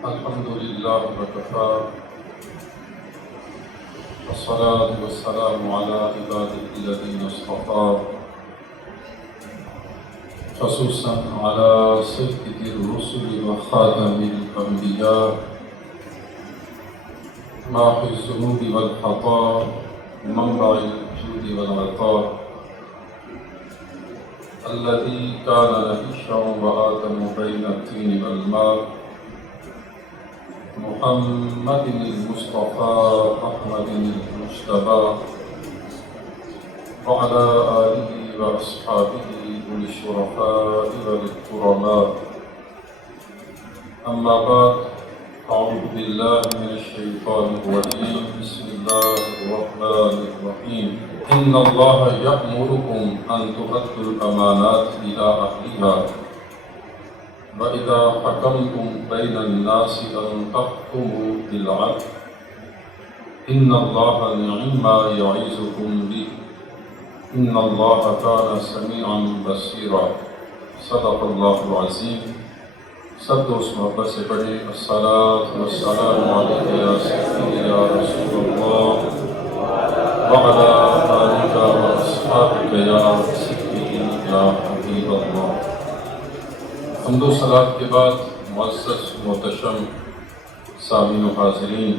الحمد لله وكفى والصلاة والسلام على عباده الذين اصطفى خصوصا على سيد الرسل وخاتم الأنبياء ماحي الذنوب والخطا ومنبع الجود والعطاء الذي كان نبيا وآدم بين الطين والماء محمد المصطفى أحمد المجتبى وعلى آله وأصحابه أولي الشرفاء والكرماء. أما بعد، أعوذ بالله من الشيطان الرجيم. بسم الله الرحمن الرحيم. إن الله يأمركم أن تؤدوا الأمانات إلى أهلها وَإِذَا حَكَمْتُمْ بَيْنَ النَّاسِ أَن تَحْكُمُوا بِالْعَدْلِ إِنَّ اللَّهَ نِعِمَّا يَعِظُكُمْ بِهِ إِنَّ اللَّهَ كَانَ سَمِيعًا بَصِيرًا. صدق اللہ العظیم. سب دوست محبت سے پڑھیں الصلاۃ والسلام علیک یا سیدی یا رسول اللہ وعلی آلک واصحابک یا سیدی یا حبیب اللہ. حمد و صلات کے بعد معزز محتشم سامعین و حاضرین،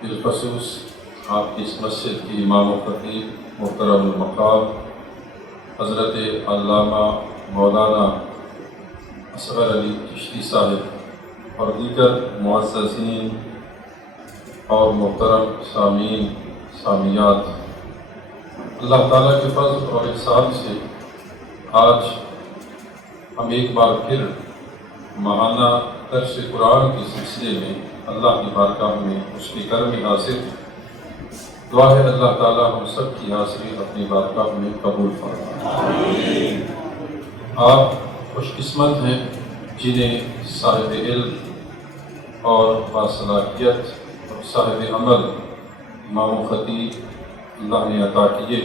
بالخصوص آپ کی اس مسجد کی امام و خطیب محترم المقام حضرت علامہ مولانا اصغر علی چشتی صاحب اور دیگر معززین اور محترم سامعین سامعات، اللہ تعالیٰ کے فضل اور احسان سے آج ہم ایک بار پھر ماہانہ درس قرآن کے سلسلے میں اللہ کی بارگاہ میں اس کی کرم حاضر. دعا ہے اللہ تعالیٰ ہم سب کی حاضری اپنی بارگاہ میں قبول فرمائے. آپ خوش قسمت ہیں جنہیں صاحب علم اور باصلاحیت اور صاحب عمل امام و خطیب اللہ نے عطا کیے.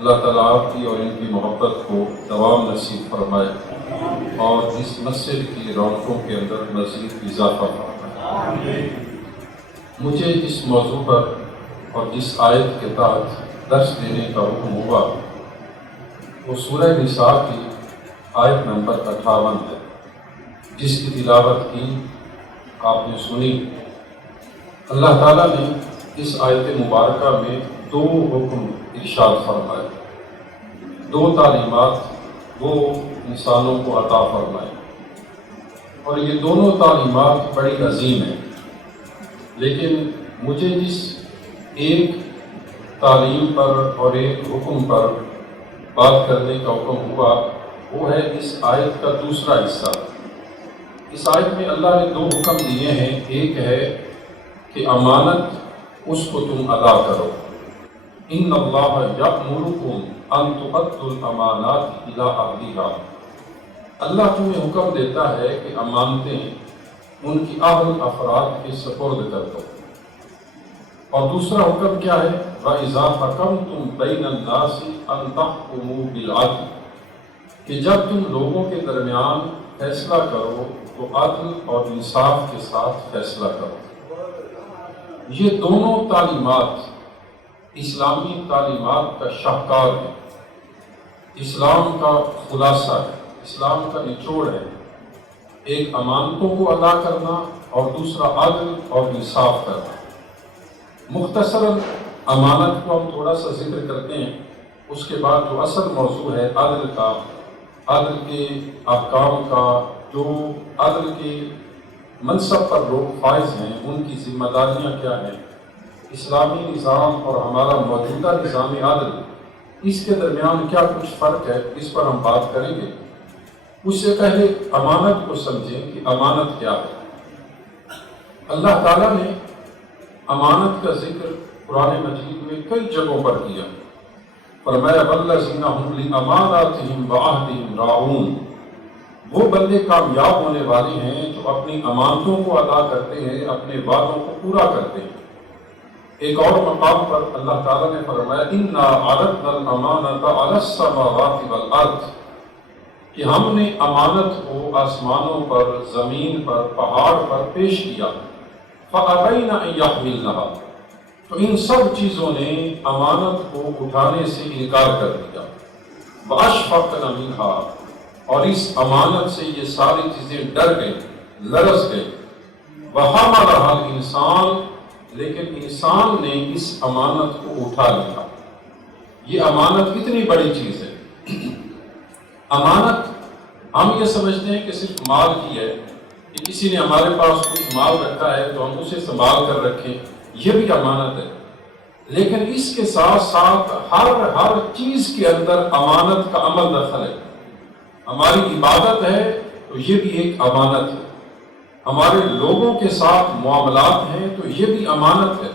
اللہ تعالیٰ آپ کی اور ان کی محبت کو دوام نصیب فرمائے اور اس مسجد کی رونقوں کے اندر مزید اضافہ فرمائے. مجھے اس موضوع پر اور جس آیت کے تحت درس دینے کا حکم ہوا وہ سورہ نساء کی آیت نمبر 58 ہے، جس کی تلاوت کی آپ نے سنی. اللہ تعالیٰ نے اس آیت مبارکہ میں دو حکم ارشاد فرمائے، دو تعلیمات دو انسانوں کو عطا فرمائے، اور یہ دونوں تعلیمات بڑی عظیم ہیں. لیکن مجھے جس ایک تعلیم پر اور ایک حکم پر بات کرنے کا حکم ہوا وہ ہے اس آیت کا دوسرا حصہ. اس آیت میں اللہ نے دو حکم دیے ہیں. ایک ہے کہ امانت اس کو تم ادا کرو. ان اللہ یأمرکم ان تؤدوا الامانات الی اہلھا. اللہ تمہیں حکم دیتا ہے کہ امانتیں ان کی اہل افراد کے سپرد کر دو. اور دوسرا حکم کیا ہے؟ وَإِذَا حَكَمْتُمْ بَيْنَ النَّاسِ أَن تَحْكُمُوا بِالْعَدْلِ، کہ جب تم لوگوں کے درمیان فیصلہ کرو تو عدل اور انصاف کے ساتھ فیصلہ کرو. یہ دونوں تعلیمات اسلامی تعلیمات کا شاہکار ہے، اسلام کا خلاصہ ہے، اسلام کا نچوڑ ہے. ایک امانتوں کو ادا کرنا اور دوسرا عدل اور انصاف کرنا. مختصراً امانت کو ہم تھوڑا سا ذکر کرتے ہیں، اس کے بعد جو اصل موضوع ہے عدل کا، عدل کے احکام کا، جو عدل کے منصب پر لوگ فائز ہیں ان کی ذمہ داریاں کیا ہیں، اسلامی نظام اور ہمارا موجودہ نظام عدل اس کے درمیان کیا کچھ فرق ہے، اس پر ہم بات کریں گے. اس سے پہلے امانت کو سمجھیں کہ امانت کیا ہے. اللہ تعالیٰ نے امانت کا ذکر قرآن مجید میں کئی جگہوں پر کیا. فرمایا وَالَّذِينَ هُمْ لِأَمَانَاتِهِمْ وَعَهْدِهِمْ رَاعُونَ. وہ بندے کامیاب ہونے والے ہیں جو اپنی امانتوں کو ادا کرتے ہیں، اپنے وعدوں کو پورا کرتے ہیں. ایک اور مقام پر اللہ تعالیٰ نے فرمایا اِنَّا عَرَضْنَا الْأَمَانَةَ عَلَى السَّمَاوَاتِ وَالْأَرْضِ. کہ ہم نے امانت کو آسمانوں پر، زمین پر، پہاڑ پر پیش کیا، فَأَبَيْنَ أَن يَحْمِلْنَهَا، تو ان سب چیزوں نے امانت کو اٹھانے سے انکار کر دیا، وَأَشْفَقْنَ مِنْهَا، اور اس امانت سے یہ ساری چیزیں ڈر گئیں، لرز گئیں، وَحَمَلَهَا الْإِنسَانُ، لیکن انسان نے اس امانت کو اٹھا لیا۔ یہ امانت کتنی بڑی چیز ہے۔ امانت ہم یہ سمجھتے ہیں کہ صرف مال کی ہے، کہ کسی نے ہمارے پاس کچھ مال رکھا ہے تو ہم اسے سنبھال کر رکھیں، یہ بھی امانت ہے۔ لیکن اس کے ساتھ ساتھ ہر چیز کے اندر امانت کا عمل دخل ہے۔ ہماری عبادت ہے تو یہ بھی ایک امانت ہے، ہمارے لوگوں کے ساتھ معاملات ہیں تو یہ بھی امانت ہے،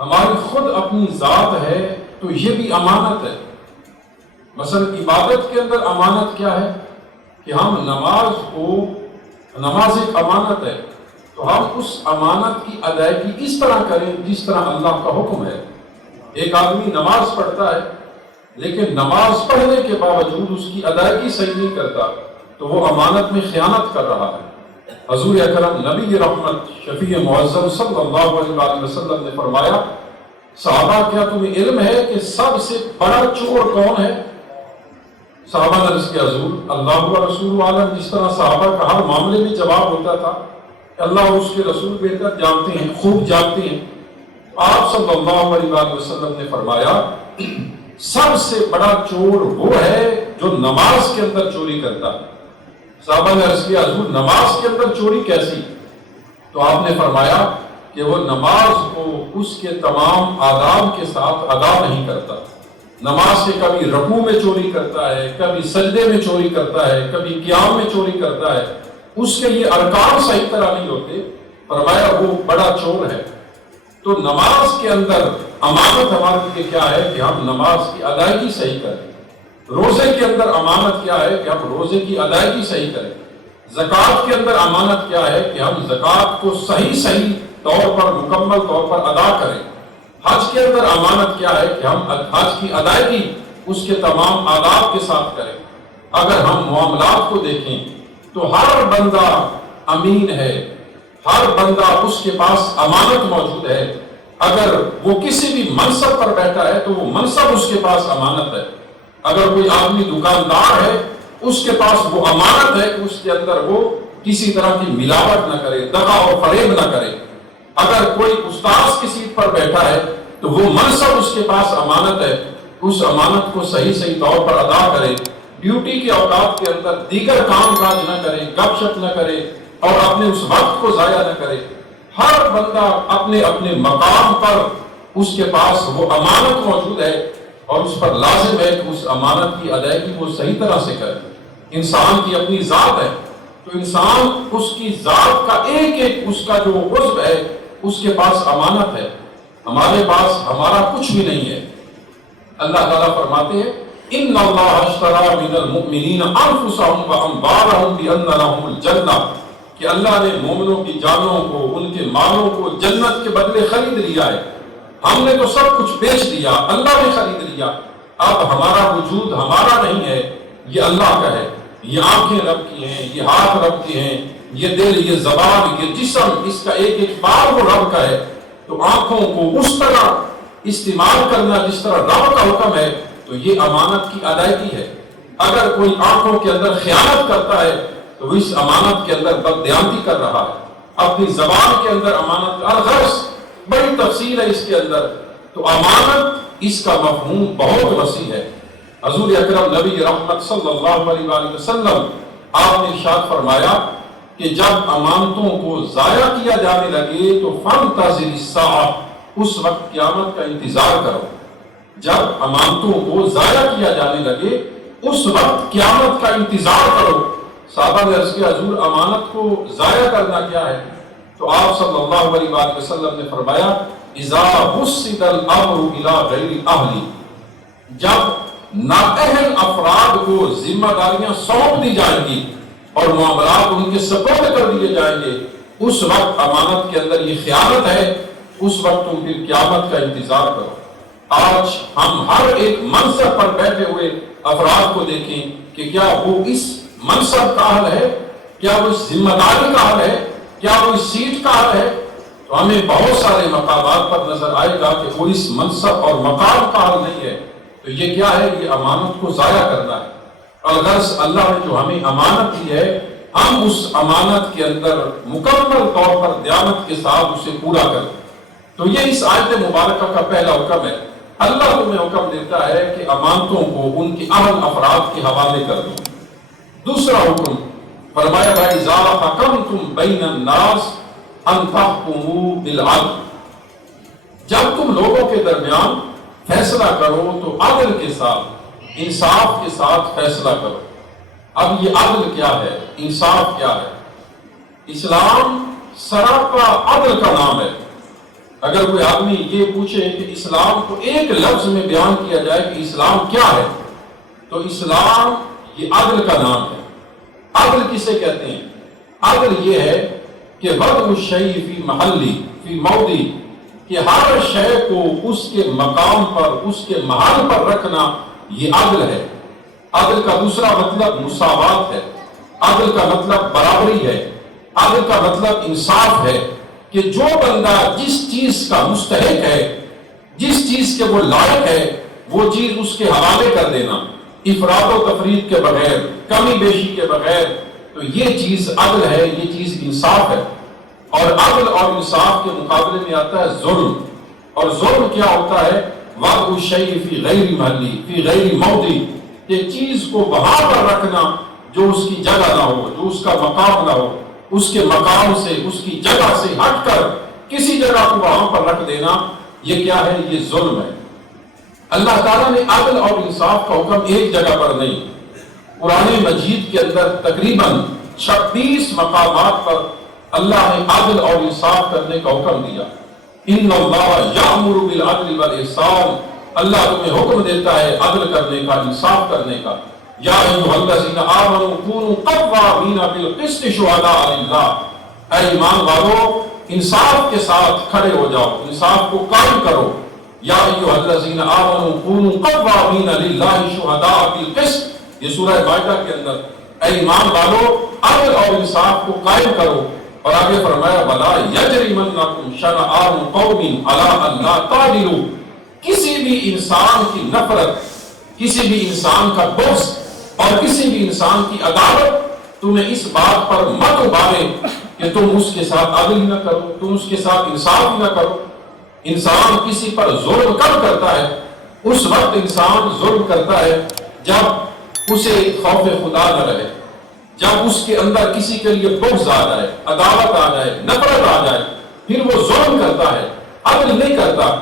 ہماری خود اپنی ذات ہے تو یہ بھی امانت ہے۔ مثلا عبادت کے اندر امانت کیا ہے کہ ہم نماز ایک امانت ہے، تو ہم اس امانت کی ادائیگی اس طرح کریں جس طرح اللہ کا حکم ہے۔ ایک آدمی نماز پڑھتا ہے لیکن نماز پڑھنے کے باوجود اس کی ادائیگی صحیح نہیں کرتا تو وہ امانت میں خیانت کر رہا ہے۔ حضور اکرم نبی رحمت شفیع معظم صلی اللہ علیہ وسلم نے فرمایا، صحابہ کیا تمہیں علم ہے کہ سب سے بڑا چور کون ہے؟ صحابہ نے عرض کیا حضور اللہ و رسول عالم، جس طرح صحابہ کا ہر معاملے میں جواب ہوتا تھا کہ اللہ اور اس کے رسول بہتر جانتے ہیں، خوب جانتے ہیں۔ آپ صلی اللہ علیہ وسلم نے فرمایا سب سے بڑا چور وہ ہے جو نماز کے اندر چوری کرتا ہے۔ صحابہ نے عرض کیا حضور نماز کے اندر چوری کیسی؟ تو آپ نے فرمایا کہ وہ نماز کو اس کے تمام آداب کے ساتھ ادا نہیں کرتا، نماز کے کبھی رکوع میں چوری کرتا ہے، کبھی سجدے میں چوری کرتا ہے، کبھی قیام میں چوری کرتا ہے، اس کے یہ ارکان صحیح طرح نہیں ہوتے، فرمایا وہ بڑا چور ہے۔ تو نماز کے اندر امانت ہمارے لیے کیا ہے کہ ہم نماز کی ادائیگی صحیح کریں۔ روزے کے اندر امانت کیا ہے کہ ہم روزے کی ادائیگی صحیح کریں۔ زکوٰۃ کے اندر امانت کیا ہے کہ ہم زکوٰۃ کو صحیح طور پر، مکمل طور پر ادا کریں۔ حج کے اندر امانت کیا ہے کہ ہم حج کی ادائیگی اس کے تمام آداب کے ساتھ کریں۔ اگر ہم معاملات کو دیکھیں تو ہر بندہ امین ہے، ہر بندہ اس کے پاس امانت موجود ہے۔ اگر وہ کسی بھی منصب پر بیٹھا ہے تو وہ منصب اس کے پاس امانت ہے۔ اگر کوئی آدمی دکاندار ہے اس کے پاس وہ امانت ہے کہ اس کے اندر وہ کسی طرح کی ملاوٹ نہ کرے، دغا اور فریب نہ کرے۔ اگر کوئی استاذ کی سیٹ پر بیٹھا ہے تو وہ منصب اس کے پاس امانت ہے، اس امانت کو صحیح طور پر ادا کرے، ڈیوٹی کے اوقات کے اندر دیگر کام کاج نہ کرے، گپ شپ نہ کرے اور اپنے اس وقت کو ضائع نہ کرے۔ ہر بندہ اپنے اپنے مقام پر اس کے پاس وہ امانت موجود ہے اور اس پر لازم ہے کہ اس امانت کی ادائیگی وہ صحیح طرح سے کرے۔ انسان کی اپنی ذات ہے تو انسان اس کی ذات کا ایک اس کا جو عضو ہے اس کے پاس امانت ہے۔ ہمارے پاس ہمارا کچھ بھی نہیں ہے۔ اللہ تعالیٰ فرماتے ہیں ان اللہ اشتری من المؤمنین انفسهم واموالهم بان لهم الجنہ، کہ اللہ نے مومنوں کی جانوں کو، ان کے مالوں کو جنت کے بدلے خرید لیا ہے۔ ہم نے تو سب کچھ بیچ دیا، اللہ نے خرید لیا، اب ہمارا وجود ہمارا نہیں ہے، یہ اللہ کا ہے۔ یہ آنکھیں رب کی ہیں، یہ ہاتھ رب کے ہیں، یہ دل، یہ زبان، یہ جسم، اس کا ایک بار وہ رب کا ہے۔ تو آنکھوں کو اس طرح استعمال کرنا جس طرح رب کا حکم ہے، تو یہ امانت کی ادائیگی ہے۔ اگر کوئی آنکھوں کے اندر خیانت کرتا ہے تو اس امانت کے اندر بددیانتی کر رہا ہے۔ اپنی زبان کے اندر امانت، الغرض بڑی تفصیل ہے اس کے اندر۔ تو امانت اس کا مفہوم بہت وسیع ہے۔ حضور اکرم نبی رحمت صلی اللہ علیہ وسلم آپ نے ارشاد فرمایا کہ جب امانتوں کو ضائع کیا جانے لگے تو فانتظر الساعہ، اس وقت قیامت کا انتظار کرو۔ جب امانتوں کو ضائع کیا جانے لگے اس وقت قیامت کا انتظار کرو۔ صحابہ نے عرض کیا حضور امانت کو ضائع کرنا کیا ہے؟ تو آپ صلی اللہ علیہ وسلم نے فرمایا اذا وسد الامر الى غیر اہلی، جب نااہل افراد کو ذمہ داریاں سونپ دی جائیں گی اور معاملات ان کے سپرد کر دیے جائیں گے، اس وقت امانت کے اندر یہ خیانت ہے، اس وقت تم پھر قیامت کا انتظار کرو۔ آج ہم ہر ایک منصب پر بیٹھے ہوئے افراد کو دیکھیں کہ کیا وہ اس منصب کا اہل ہے، کیا وہ اس ذمہ داری کا اہل ہے، کیا وہ اس سیٹ کا اہل ہے؟ تو ہمیں بہت سارے مقامات پر نظر آئے گا کہ وہ اس منصب اور مقام کا اہل نہیں ہے۔ تو یہ کیا ہے؟ یہ امانت کو ضائع کرنا ہے۔ الغرض اللہ نے جو ہمیں امانت دی ہے، ہم اس امانت کے اندر مکمل طور پر دیانت کے ساتھ اسے پورا کریں۔ تو یہ اس آیت مبارکہ کا پہلا حکم ہے۔ اللہ تمہیں حکم دیتا ہے کہ امانتوں کو ان کے اہل افراد کے حوالے کر دو۔ دوسرا حکم فرمایا وَإِذَا حَكَمْتُمْ بَيْنَ النَّاسِ أَن تَحْكُمُوا بِالْعَدْلِ، جب تم لوگوں کے درمیان فیصلہ کرو تو عدل کے ساتھ، انصاف کے ساتھ فیصلہ کرو۔ اب یہ عدل کیا ہے، انصاف کیا ہے؟ اسلام سراپا عدل کا نام ہے۔ اگر کوئی آدمی یہ پوچھے کہ اسلام کو ایک لفظ میں بیان کیا جائے کہ اسلام کیا ہے، تو اسلام یہ عدل کا نام ہے۔ عدل کسے کہتے ہیں؟ عدل یہ ہے کہ وضع الشیء فی محلی فی موضع، کہ ہر شے کو اس کے مقام پر، اس کے محل پر رکھنا، یہ عدل ہے۔ عدل کا دوسرا مطلب مساوات ہے، عدل کا مطلب برابری ہے، عدل کا مطلب انصاف ہے، کہ جو بندہ جس چیز کا مستحق ہے، جس چیز کے وہ لائق ہے، وہ چیز اس کے حوالے کر دینا، افراد و تفرید کے بغیر، کمی بیشی کے بغیر۔ تو یہ چیز عدل ہے، یہ چیز انصاف ہے۔ اور عدل اور انصاف کے مقابلے میں آتا ہے ظلم۔ اور ظلم کیا ہوتا ہے؟ وضع الشیء فی غیر محلی فی غیر موضع، کہ چیز کو وہاں پر رکھنا جو اس کی جگہ نہ ہو، جو اس کا مقام نہ ہو، اس کے مقام سے، اس کی جگہ سے ہٹ کر کسی جگہ کو وہاں پر رکھ دینا، یہ کیا ہے؟ یہ ظلم ہے۔ اللہ تعالیٰ نے عدل اور انصاف کا حکم ایک جگہ پر نہیں، قرآن مجید کے اندر تقریباً 26 مقامات پر اللہ نے عدل اور انصاف کرنے کا حکم دیا۔ ان اللہ یأمر بالعدل والاحسان، اللہ تمہیں حکم دیتا ہے عدل کرنے کا، انصاف کرنے کا۔ یا ایھا الذین آمنوا کونوا قوامین بالقسط شہداء للہ، اے ایمان والو انصاف کے ساتھ کھڑے ہو جاؤ، انصاف کو قائم کرو۔ یا ایھا الذین آمنوا کونوا قوامین للہ شہداء بالقسط، یہ سورہ مائدہ کے اندر، اے ایمان والو عدل اور انصاف کو قائم کرو۔ اور آگے فرمایا وَلَا يَجْرِمَنَّكُمْ شَنَآنُ قَوْمٍ عَلَىٰ أَلَّا تَعْدِلُوا، کسی بھی انسان کی نفرت، کسی بھی انسان کا بغض اور کسی بھی انسان کی عداوت تمہیں اس بات پر مت ابالے کہ تم اس کے ساتھ عدل ہی نہ کرو، تم اس کے ساتھ انصاف ہی نہ کرو۔ انسان کسی پر ظلم کب کرتا ہے؟ اس وقت انسان ظلم کرتا ہے جب اسے خوف خدا نہ رہے، جب اس کے اندر کسی کے لیے بغض آ جائے، عداوت آ جائے، نفرت آ جائے، پھر وہ ظلم کرتا ہے، عدل نہیں کرتا۔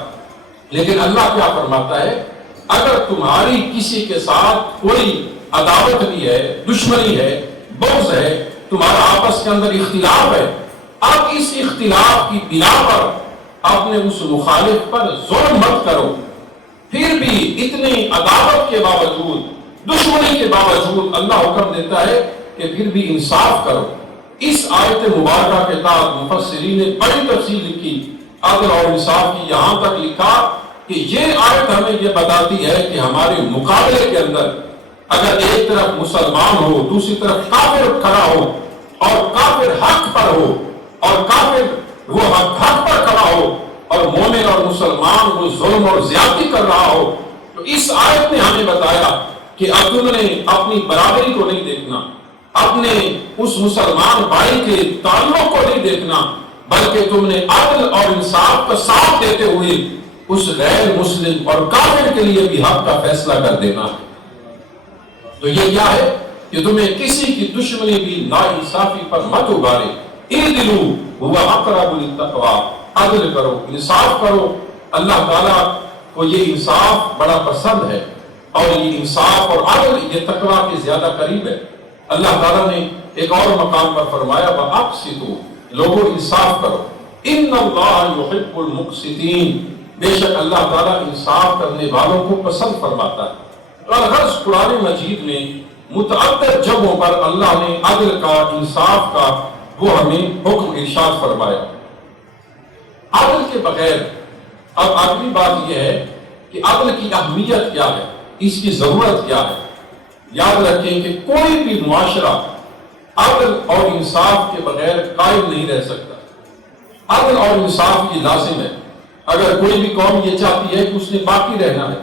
لیکن اللہ کیا فرماتا ہے؟ اگر تمہاری کسی کے ساتھ کوئی عداوت بھی ہے، دشمنی ہے، بغض ہے، تمہارا آپس کے اندر اختلاف ہے، اب اس اختلاف کی بنا پر اپنے اس مخالف پر ظلم مت کرو۔ پھر بھی اتنی عداوت کے باوجود، دشمنی کے باوجود اللہ حکم دیتا ہے کہ پھر بھی انصاف کرو۔ اس آیت مبارکہ کے تحت مفسرین نے بڑی تفصیل لکھی عدل اور انصاف کی، یہاں تک لکھا کہ یہ آیت ہمیں یہ بتاتی ہے کہ ہمارے مقابلے کے اندر اگر ایک طرف مسلمان ہو، دوسری طرف کافر کھڑا ہو، اور کافر حق پر ہو، اور کافر وہ حق پر کھڑا ہو، اور مومن اور مسلمان وہ ظلم اور زیادتی کر رہا ہو، تو اس آیت نے ہمیں بتایا کہ اب تم نے اپنی برابری کو نہیں دیکھنا، اپنے اس مسلمان بھائی کے تعلق کو نہیں دیکھنا، بلکہ تم نے عدل اور انصاف کا ساتھ دیتے ہوئے اس غیر مسلم اور کافر کے لیے بھی حق کا فیصلہ کر دینا۔ تو یہ کیا ہے کہ تمہیں کسی کی دشمنی بھی ناانصافی پر مت ابالے۔ اعدلوا هو اقرب للتقوی، عدل کرو، انصاف کرو۔ اللہ تعالیٰ کو یہ انصاف بڑا پسند ہے، اور یہ انصاف اور عدل یہ تقوی کے زیادہ قریب ہے۔ اللہ تعالیٰ نے ایک اور مقام پر فرمایا وَأَقْسِطُوا، لوگوں انصاف کرو، إِنَّ اللَّهَ يُحِبُّ الْمُقْسِطِينَ، بے شک اللہ تعالیٰ انصاف کرنے والوں کو پسند فرماتا ہے۔ غرض قرآن مجید میں متعدد جگہوں پر اللہ نے عدل کا، انصاف کا وہ ہمیں حکم ارشاد فرمایا۔ عدل کے بغیر اب اگلی بات یہ ہے کہ عدل کی اہمیت کیا ہے، اس کی ضرورت کیا ہے۔ یاد رکھیں کہ کوئی بھی معاشرہ عدل اور انصاف کے بغیر قائم نہیں رہ سکتا۔ عدل اور انصاف یہ لازم ہے۔ اگر کوئی بھی قوم یہ چاہتی ہے کہ اس نے باقی رہنا ہے،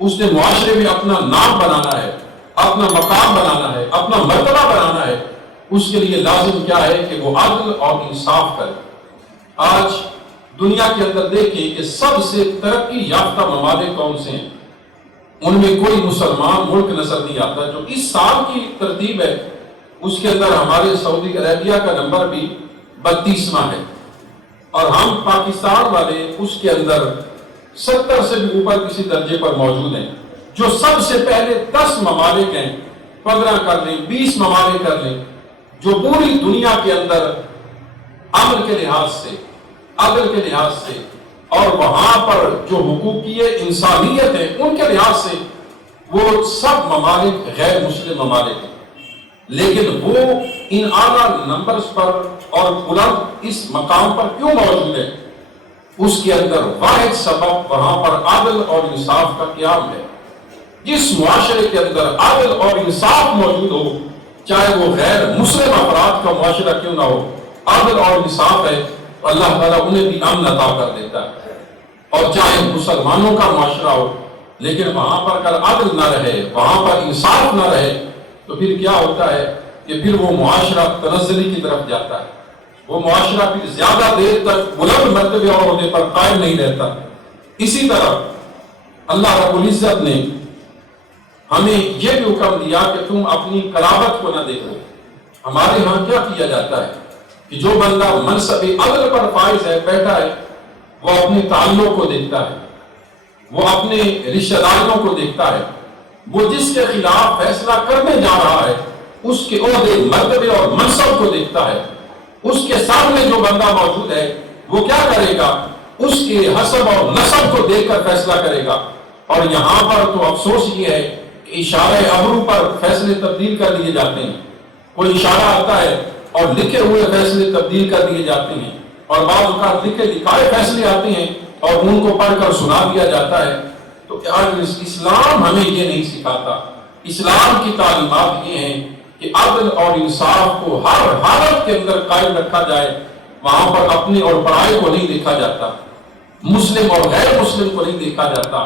اس نے معاشرے میں اپنا نام بنانا ہے، اپنا مقام بنانا ہے، اپنا مرتبہ بنانا ہے، اس کے لیے لازم کیا ہے کہ وہ عدل اور انصاف کرے۔ آج دنیا کے اندر دیکھیں کہ سب سے ترقی یافتہ ممالک کون سے ہیں، ان میں کوئی مسلمان ملک نظر نہیں آتا۔ جو اس سال کی ترتیب ہے اس کے اندر ہمارے سعودی عربیہ کا نمبر بھی 32واں ہے، اور ہم پاکستان والے اس کے اندر 70 سے بھی اوپر کسی درجے پر موجود ہیں۔ جو سب سے پہلے 10 ممالک ہیں، 15 کر لیں، 20 ممالک کر لیں، جو پوری دنیا کے اندر امن کے لحاظ سے، عدل کے لحاظ سے، اور وہاں پر جو حقوقی انسانیت ہے ان کے لحاظ سے، وہ سب ممالک غیر مسلم ممالک ہیں، لیکن وہ ان اعلیٰ نمبرز پر اور بلند اس مقام پر کیوں موجود ہے؟ اس کے اندر واحد سبب وہاں پر عدل اور انصاف کا قیام ہے۔ جس معاشرے کے اندر عدل اور انصاف موجود ہو، چاہے وہ غیر مسلم افراد کا معاشرہ کیوں نہ ہو، عدل اور انصاف ہے، اللہ تعالیٰ انہیں بھی امن عطا کر دیتا ہے۔ اور چاہے مسلمانوں کا معاشرہ ہو، لیکن وہاں پر اگر عدل نہ رہے، وہاں پر انصاف نہ رہے، تو پھر کیا ہوتا ہے کہ پھر وہ معاشرہ تنزلی کی طرف جاتا ہے، وہ معاشرہ پھر زیادہ دیر تک بلند مرتبے اور عہدے پر قائم نہیں رہتا۔ اسی طرح اللہ رب العزت نے ہمیں یہ بھی حکم دیا کہ تم اپنی قرابت کو نہ دیکھو۔ ہمارے ہاں کیا کیا جاتا ہے کہ جو بندہ منصب عدل پر فائز ہے، بیٹھا ہے، وہ اپنے تعلق کو دیکھتا ہے، وہ اپنے رشتہ داروں کو دیکھتا ہے، وہ جس کے خلاف فیصلہ کرنے جا رہا ہے اس کے عہدے، مرتبے اور منصب کو دیکھتا ہے۔ اس کے سامنے جو بندہ موجود ہے وہ کیا کرے گا؟ اس کے حسب اور نسب کو دیکھ کر فیصلہ کرے گا۔ اور یہاں پر تو افسوس یہ ہے کہ اشارے ابرو پر فیصلے تبدیل کر دیے جاتے ہیں۔ کوئی اشارہ آتا ہے اور لکھے ہوئے فیصلے تبدیل کر دیے جاتے ہیں، اور بعض اوقات لکھے لکھائے فیصلے آتے ہیں اور ان کو پڑھ کر سنا دیا جاتا ہے۔ تو اسلام ہمیں یہ نہیں سکھاتا۔ اسلام کی تعلیمات یہ ہیں کہ عدل اور انصاف کو ہر حالت کے اندر قائم رکھا جائے، وہاں پر اپنے اور پرائے کو نہیں دیکھا جاتا، مسلم اور غیر مسلم کو نہیں دیکھا جاتا،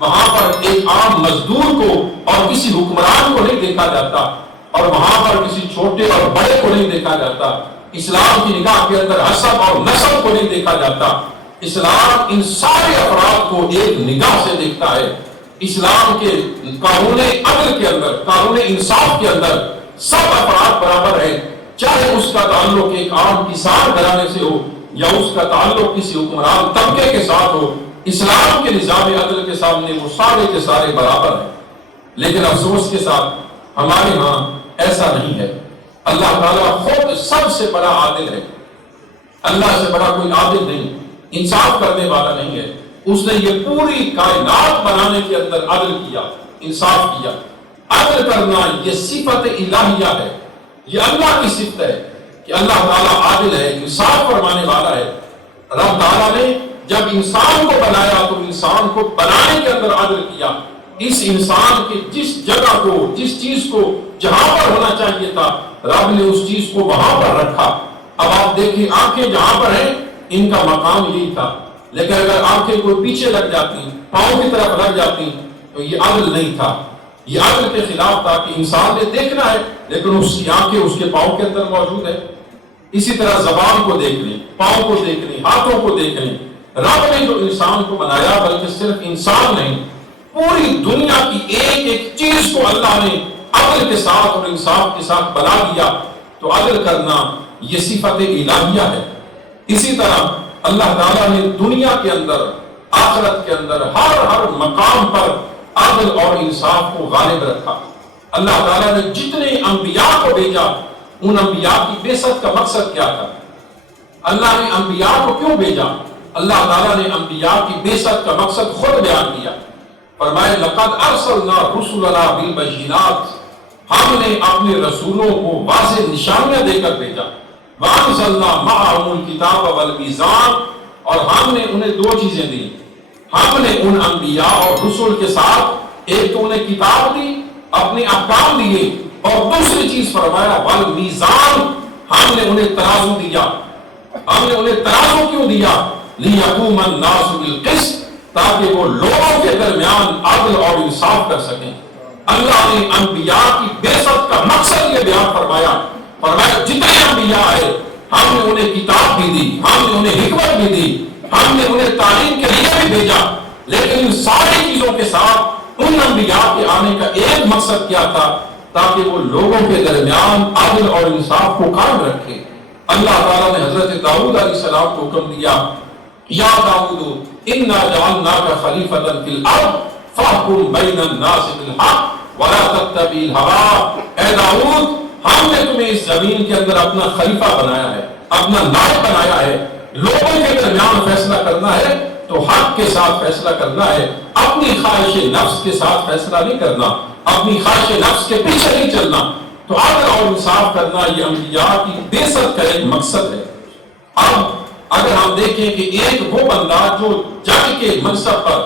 وہاں پر ایک عام مزدور کو اور کسی حکمران کو نہیں دیکھا جاتا، اور وہاں پر کسی چھوٹے اور بڑے کو نہیں دیکھا جاتا۔ اسلام کی نگاہ کے اندر حسب اور نسب کو نہیں دیکھا جاتا۔ اسلام ان سارے افراد کو ایک نگاہ سے دیکھتا ہے۔ اسلام کے قانون عدل کے اندر، قانون انصاف کے اندر سب افراد برابر ہیں، چاہے اس کا تعلق ایک عام کسان گھرانے سے ہو یا اس کا تعلق کسی حکمران طبقے کے ساتھ ہو۔ اسلام کے نظام عدل کے سامنے وہ سارے کے سارے برابر ہیں۔ لیکن افسوس کے ساتھ ہمارے ہاں ایسا نہیں ہے۔ اللہ تعالیٰ خود سب سے بڑا عادل ہے، اللہ سے بڑا کوئی عادل نہیں، انصاف کرنے والا نہیں ہے۔ اس نے یہ پوری کائنات بنانے کے اندر عدل کیا، انصاف کیا۔ عدل کرنا یہ صفت الہیہ ہے، یہ اللہ کی صفت ہے کہ اللہ تعالیٰ عادل ہے، انصاف فرمانے والا ہے۔ رب تعالیٰ نے جب انسان کو بنایا تو انسان کو بنانے کے اندر عدل کیا۔ اس انسان کے جس جگہ کو، جس چیز کو جہاں پر ہونا چاہیے تھا، رب نے اس چیز کو وہاں پر رکھا۔ اب آپ دیکھیں، آنکھیں جہاں پر ہیں ان کا مقام یہی تھا، لیکن اگر آنکھیں کوئی پیچھے لگ جاتی، پاؤں کی طرف لگ جاتی، تو یہ عدل نہیں تھا، یہ عدل کے خلاف تھا کہ انسان نے دیکھنا ہے لیکن اس کی آنکھیں اس کے پاؤں کے اندر موجود ہے۔ اسی طرح زبان کو دیکھ لیں، پاؤں کو دیکھ لیں، ہاتھوں کو دیکھ لیں۔ رب نے جو انسان کو بنایا، بلکہ صرف انسان نہیں، پوری دنیا کی ایک ایک چیز کو اللہ نے عدل کے ساتھ اور انصاف کے ساتھ بنا دیا۔ تو عدل کرنا یہ صفت الہیہ ہے۔ اسی طرح اللہ تعالیٰ نے دنیا کے اندر، آخرت کے اندر، ہر مقام پر عدل اور انصاف کو غالب رکھا۔ اللہ تعالیٰ نے جتنے انبیاء کو بھیجا، ان انبیاء کی بعثت کا مقصد کیا تھا؟ اللہ نے انبیاء کو کیوں بھیجا؟ اللہ تعالیٰ نے انبیاء کی بعثت کا مقصد خود بیان کیا۔ فرمائے لقد ارسلنا رسلنا بالبینات، ہم نے اپنے رسولوں کو واضح نشانیاں دے کر بھیجا۔ وانزلنا معهم الکتاب والمیزان، اور ہم نے انہیں دو چیزیں دی۔ ہم نے ان انبیاء اور رسول کے ساتھ ایک تو انہیں کتاب دی اپنے احکام دیے، اور دوسری چیز فرمایا والمیزان، ہم نے انہیں ترازو دیا۔ ہم نے انہیں ترازو کیوں دیا؟ لیقوم الناس بالقسط، تاکہ وہ لوگوں کے درمیان عدل اور انصاف کر سکیں۔ اللہ نے انبیاء کی بعثت کا مقصد یہ بیان فرمایا، فرمایا جتنے انبیاء آئے ہم نے انہیں کتاب بھی دی، ہم نے انہیں حکمت بھی دی، ہم نے انہیں تعلیم کے لیے بھی بھیجا، لیکن ان ساری چیزوں کے ساتھ ان انبیاء کے آنے کا ایک مقصد کیا تھا؟ تاکہ وہ لوگوں کے درمیان عدل اور انصاف کو قائم رکھے۔ اللہ تعالیٰ نے حضرت داؤد علیہ السلام کو حکم دیا، یا داؤد انا جعلناک خلیفۃ فی الارض فاحکم بین الناس بالحق ولا تتبع الہویٰ۔ اے داؤد، ہم نے تمہیں اس زمین کے اندر اپنا خلیفہ بنایا ہے، اپنا نائب بنایا ہے، لوگوں کے درمیان فیصلہ کرنا ہے تو حق کے ساتھ فیصلہ کرنا ہے، اپنی خواہش نفس کے ساتھ فیصلہ نہیں کرنا، اپنی خواہش نفس کے پیچھے نہیں چلنا۔ تو عدل اور انصاف کرنا یہ انبیاء کی بعثت کا ایک مقصد ہے۔ اب اگر ہم دیکھیں کہ ایک وہ بندہ جو جج کے منصب پر،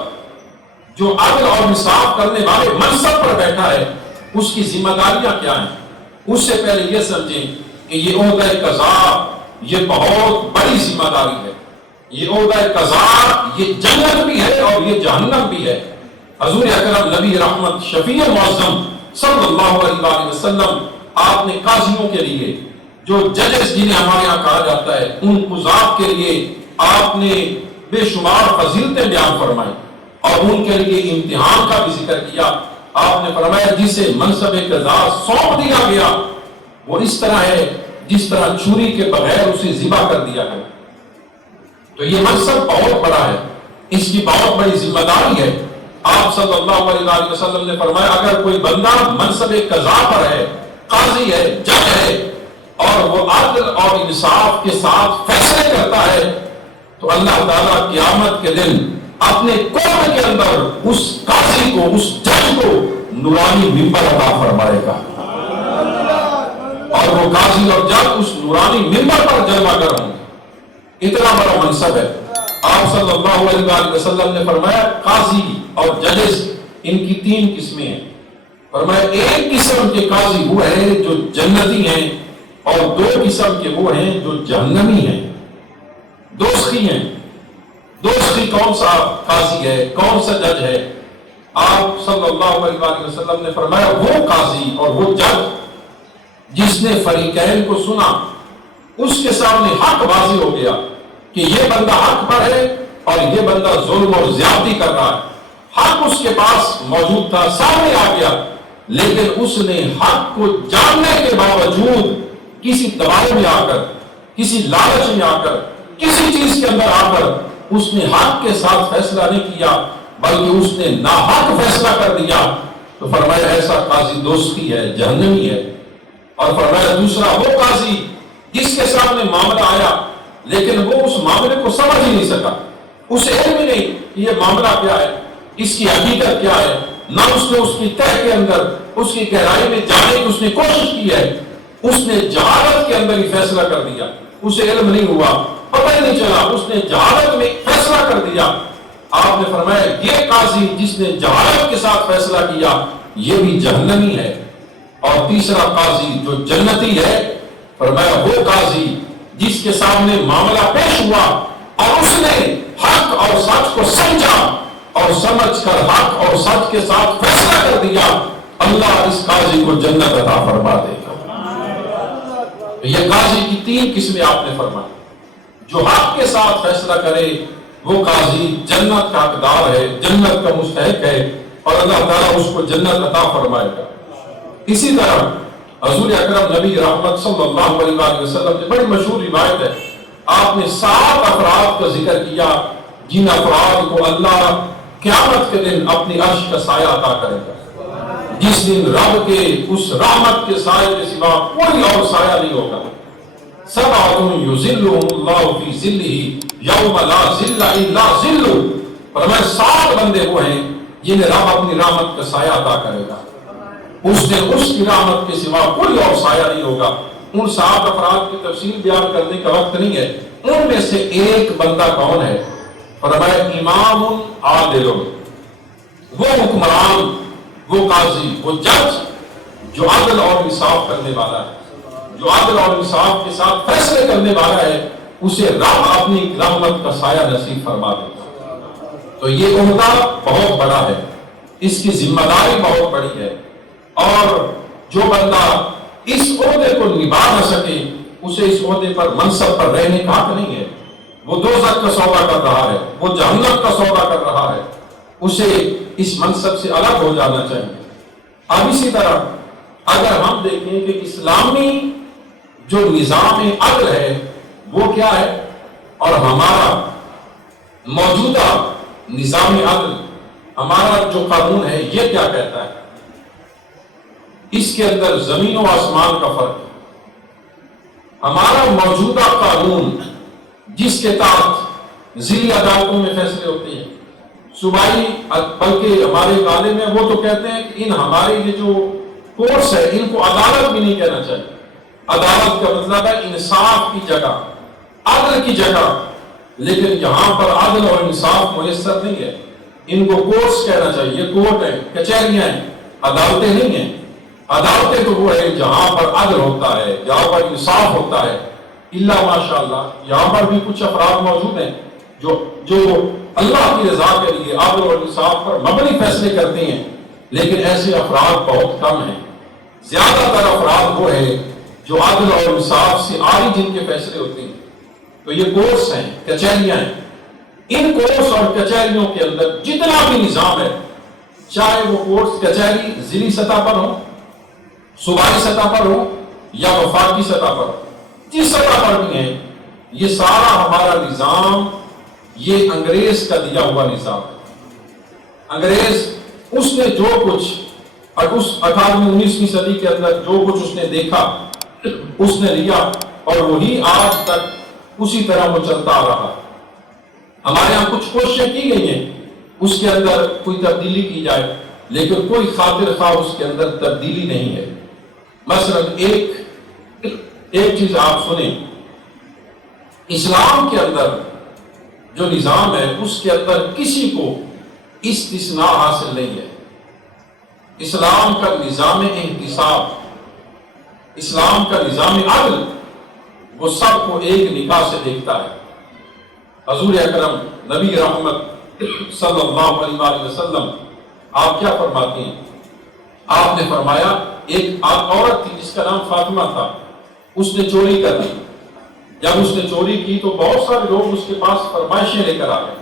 جو عدل اور انصاف کرنے والے منصب پر بیٹھا ہے، اس کی ذمہ داریاں کیا ہیں؟ اس سے پہلے یہ سمجھیں کہ یہ عہدہ قضاء یہ بہت بڑی ذمہ داری ہے۔ یہ عہدہ قضاء یہ جنت بھی ہے اور یہ جہنم بھی ہے۔ حضور اکرم نبی رحمت شفیع معظم صلی اللہ علیہ وآلہ وسلم، آپ نے قاضیوں کے لیے، جو ججز جنہیں ہمارے یہاں کہا جاتا ہے، ان قضات کے لیے آپ نے بے شمار فضیلتیں بیان فرمائی اور ان کے لیے امتحان کا بھی ذکر کیا۔ آپ نے فرمایا جسے منصب قضاء سونپ دیا گیا وہ اس طرح ہے جس طرح چھری کے بغیر اسے ذبح کر دیا گیا۔ تو یہ منصب بہت بڑا ہے، اس کی بہت بڑی ذمہ داری ہے۔ آپ صلی اللہ علیہ وآلہ وسلم نے فرمایا اگر کوئی بندہ منصب قضاء پر ہے، قاضی ہے، جج ہے، اور وہ عدل اور انصاف کے ساتھ فیصلے کرتا ہے، تو اللہ تعالیٰ قیامت کے دن اپنے کون کے اندر اس قاضی کو، اس جج کو نورانی ممبر عطا فرمائے گا، اور وہ قاضی اور جج اس نورانی ممبر پر جلوہ گر ہوں گے۔ اتنا بڑا منصب ہے۔ آپ صلی اللہ علیہ وآلہ وسلم نے فرمایا قاضی اور ججز ان کی تین قسمیں ہیں۔ فرمایا ایک قسم کے قاضی وہ ہے جو جنتی ہیں، اور دو قسم کے وہ ہیں جو جہنمی ہیں، دوزخی ہیں۔ دوزخی کون سا قاضی ہے، کون سا جج ہے؟ آپ صلی اللہ علیہ وآلہ وسلم نے فرمایا وہ قاضی اور وہ جج جس نے فریقین کو سنا، اس کے سامنے حق واضح ہو گیا کہ یہ بندہ حق پر ہے اور یہ بندہ ظلم اور زیادتی کر رہا ہے۔ حق اس کے پاس موجود تھا، سامنے آ گیا، لیکن اس نے حق کو جاننے کے باوجود کسی دباؤ میں آ کر، کسی لالچ میں آ کر، کسی چیز کے اندر آ کر اس نے حق کے ساتھ فیصلہ نہیں کیا بلکہ اس نے ناحق فیصلہ کر دیا، تو فرمایا ایسا قاضی دوزخی ہے، جہنمی ہے۔ اور فرمایا دوسرا وہ قاضی جس کے سامنے معاملہ آیا لیکن وہ اس معاملے کو سمجھ ہی نہیں سکا، اسے علم ہی نہیں کہ یہ معاملہ کیا ہے، اس کی حقیقت کیا ہے، نہ اس نے اس کی تہ کے اندر، اس کی گہرائی میں جانے کی اس نے کوشش کی ہے، اس نے جہالت کے اندر ہی فیصلہ کر دیا، اسے علم نہیں ہوا، پتہ ہی نہیں چلا، اس نے جہالت میں فیصلہ کر دیا۔ آپ نے فرمایا یہ قاضی جس نے جہالت کے ساتھ فیصلہ کیا یہ بھی جہنمی ہے۔ اور تیسرا قاضی جو جنتی ہے، فرمایا وہ قاضی جس کے سامنے معاملہ پیش ہوا اور اس نے حق اور سچ کو سمجھا اور سمجھ کر حق اور سچ کے ساتھ فیصلہ کر دیا، اللہ اس قاضی کو جنت عطا فرما دے گا۔ یہ قاضی کی تین قسمیں آپ نے فرمائی۔ جو حق کے ساتھ فیصلہ کرے وہ قاضی جنت کا حقدار ہے، جنت کا مستحق ہے، اور اللہ تعالیٰ اس کو جنت عطا فرمائے گا۔ اسی طرح حضور اکرم نبی رحمت صلی اللہ علیہ وآلہ وسلم کی بڑی مشہور روایت ہے، آپ نے 7 افراد کا ذکر کیا جن افراد کو اللہ قیامت کے دن اپنی عرش کا سایہ عطا کرے گا، جس دن رب کے اس رحمت کے سائے کے سوا کوئی اور سایہ نہیں ہوگا۔ سبعۃ یظلھم اللہ فی ظلہ یوم لا ظل الا ظلہ، فرمایا 7 بندے وہ ہیں جنہیں رب اپنی رحمت کا سایہ عطا کرے گا، اس دن اس کی رحمت کے سوا کوئی اور سایہ نہیں ہوگا۔ ان 7 افراد کی تفصیل بیان کرنے کا وقت نہیں ہے، ان میں سے ایک بندہ کون ہے؟ فرمایا امام عادل، وہ حکمران وہ قاضی، وہ جج جو عدل اور انصاف کرنے والا ہے، جو عدل اور انصاف کے ساتھ فیصلے کرنے والا ہے، اسے رب اپنی رحمت کا سایہ نصیب فرما دے۔ تو یہ عہدہ بہت بڑا ہے، اس کی ذمہ داری بہت بڑی ہے، اور جو بندہ اس عہدے کو نبھا نہ سکے اسے اس عہدے پر منصب پر رہنے کا حق نہیں ہے۔ وہ دوزخ کا سودا کر رہا ہے، وہ جہنم کا سودا کر رہا ہے، اسے اس منصب سے الگ ہو جانا چاہیے۔ اب اسی طرح اگر ہم دیکھیں کہ اسلامی جو نظام عدل ہے وہ کیا ہے، اور ہمارا موجودہ نظام عدل، ہمارا جو قانون ہے یہ کیا کہتا ہے، اس کے اندر زمین و آسمان کا فرق ہے۔ ہمارا موجودہ قانون جس کے تحت ضلعی عدالتوں میں فیصلے ہوتے ہیں، صوبائی، بلکہ ہمارے عالم ہیں وہ تو کہتے ہیں کہ ہمارے یہ جو کورس ہے ان کو عدالت بھی نہیں کہنا چاہیے۔ عدالت کا مطلب ہے انصاف کی جگہ، عدل کی جگہ، لیکن یہاں پر عدل اور انصاف میسر نہیں ہے، ان کو کورس کہنا چاہیے۔ یہ کورٹ ہے، کچہریاں ہیں، عدالتیں نہیں ہیں۔ عدالتیں تو وہ ہے جہاں پر عدل ہوتا ہے، جہاں پر انصاف ہوتا ہے۔ اللہ ماشاءاللہ یہاں پر بھی کچھ افراد موجود ہیں جو اللہ کی رضا کے لیے عدل اور انصاف پر مبنی فیصلے کرتے ہیں، لیکن ایسے افراد بہت کم ہیں۔ زیادہ تر افراد وہ ہیں جو عدل اور انصاف سے عاری جن کے فیصلے ہوتے ہیں۔ تو یہ کورس ہیں، کچہریاں ہیں، ان کورس اور کچہریوں کے اندر جتنا بھی نظام ہے، چاہے وہ کورس کچہری ضلعی سطح پر ہو، صوبائی سطح پر ہو یا وفاقی سطح پر ہو، جس سطح پر بھی ہے، یہ سارا ہمارا نظام یہ انگریز کا دیا ہوا نظام ہے۔ انگریز اس نے جو کچھ اس 18ویں 19ویں صدی کے اندر جو کچھ اس نے دیکھا اس نے لیا، اور وہی آج تک اسی طرح وہ چلتا آ رہا۔ ہمارے یہاں کچھ کوششیں کی گئی ہیں اس کے اندر کوئی تبدیلی کی جائے، لیکن کوئی خاطر خواہ اس کے اندر تبدیلی نہیں ہے۔ مثلا ایک چیز آپ سنیں، اسلام کے اندر جو نظام ہے اس کے اندر کسی کو استثناء حاصل نہیں ہے۔ اسلام کا نظام احتساب، اسلام کا نظام عدل، وہ سب کو ایک نگاہ سے دیکھتا ہے۔ حضور اکرم نبی رحمت صلی اللہ علیہ وآلہ وسلم آپ کیا فرماتے ہیں؟ آپ نے فرمایا ایک عورت تھی جس کا نام فاطمہ تھا، اس نے چوری کر دی۔ جب اس نے چوری کی تو بہت سارے لوگ اس کے پاس فرمائشیں لے کر آ گئے،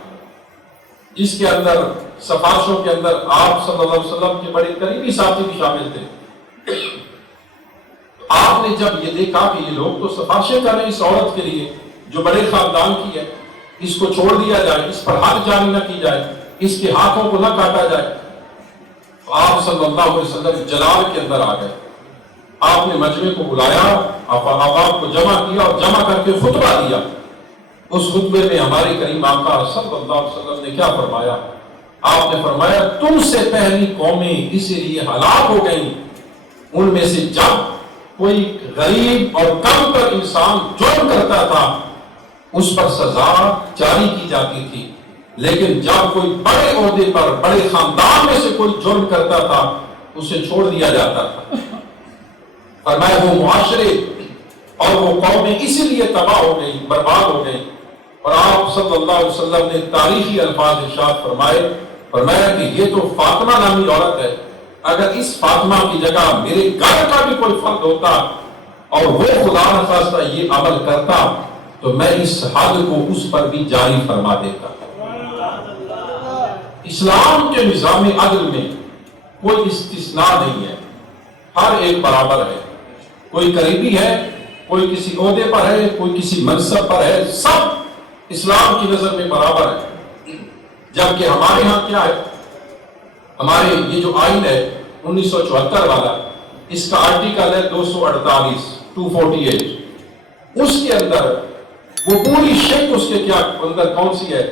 جس کے اندر سفارشوں کے اندر آپ صلی اللہ علیہ وسلم کے بڑے قریبی ساتھی بھی شامل تھے۔ آپ نے جب یہ دیکھا کہ یہ لوگ تو سفارشیں کر رہے ہیں اس عورت کے لیے جو بڑے خاندان کی ہے، اس کو چھوڑ دیا جائے، اس پر حد جاری نہ کی جائے، اس کے ہاتھوں کو نہ کاٹا جائے، تو آپ صلی اللہ علیہ وسلم جلال کے اندر آ گئے۔ آپ نے مجمع کو بلایا، عوام کو جمع کیا اور جمع کر کے خطبہ دیا۔ اس خطبے میں ہمارے کریم آقا صلی اللہ علیہ وسلم نے کیا فرمایا؟ آپ نے فرمایا تم سے پہلی قومیں اسی لیے ہلاک ہو گئیں، ان میں سے جب کوئی غریب اور کم تر انسان جرم کرتا تھا اس پر سزا جاری کی جاتی تھی، لیکن جب کوئی بڑے عہدے پر بڑے خاندان میں سے کوئی جرم کرتا تھا اسے چھوڑ دیا جاتا تھا۔ فرمایا وہ معاشرے اور وہ قومیں اسی لیے تباہ ہو گئی، برباد ہو گئی۔ اور آپ صلی اللہ علیہ وسلم نے تاریخی الفاظ ارشاد فرمایا کہ یہ تو فاطمہ نامی عورت ہے، اگر اس فاطمہ کی جگہ میرے گھر کا بھی کوئی فرد ہوتا اور وہ خدا نخواستہ یہ عمل کرتا تو میں اس حد کو اس پر بھی جاری فرما دیتا۔ اسلام کے نظام عدل میں کوئی استثناء نہیں ہے، ہر ایک برابر ہے، کوئی قریبی ہے، کوئی کسی عہدے پر ہے، کوئی کسی منصب پر ہے، سب اسلام کی نظر میں برابر ہے۔ جبکہ ہمارے ہاں کیا ہے، ہمارے یہ جو آئین ہے 1974 والا، اس کا آرٹیکل ہے 248 اس کے اندر وہ پوری شک اس کے کیا اندر کون سی ہے،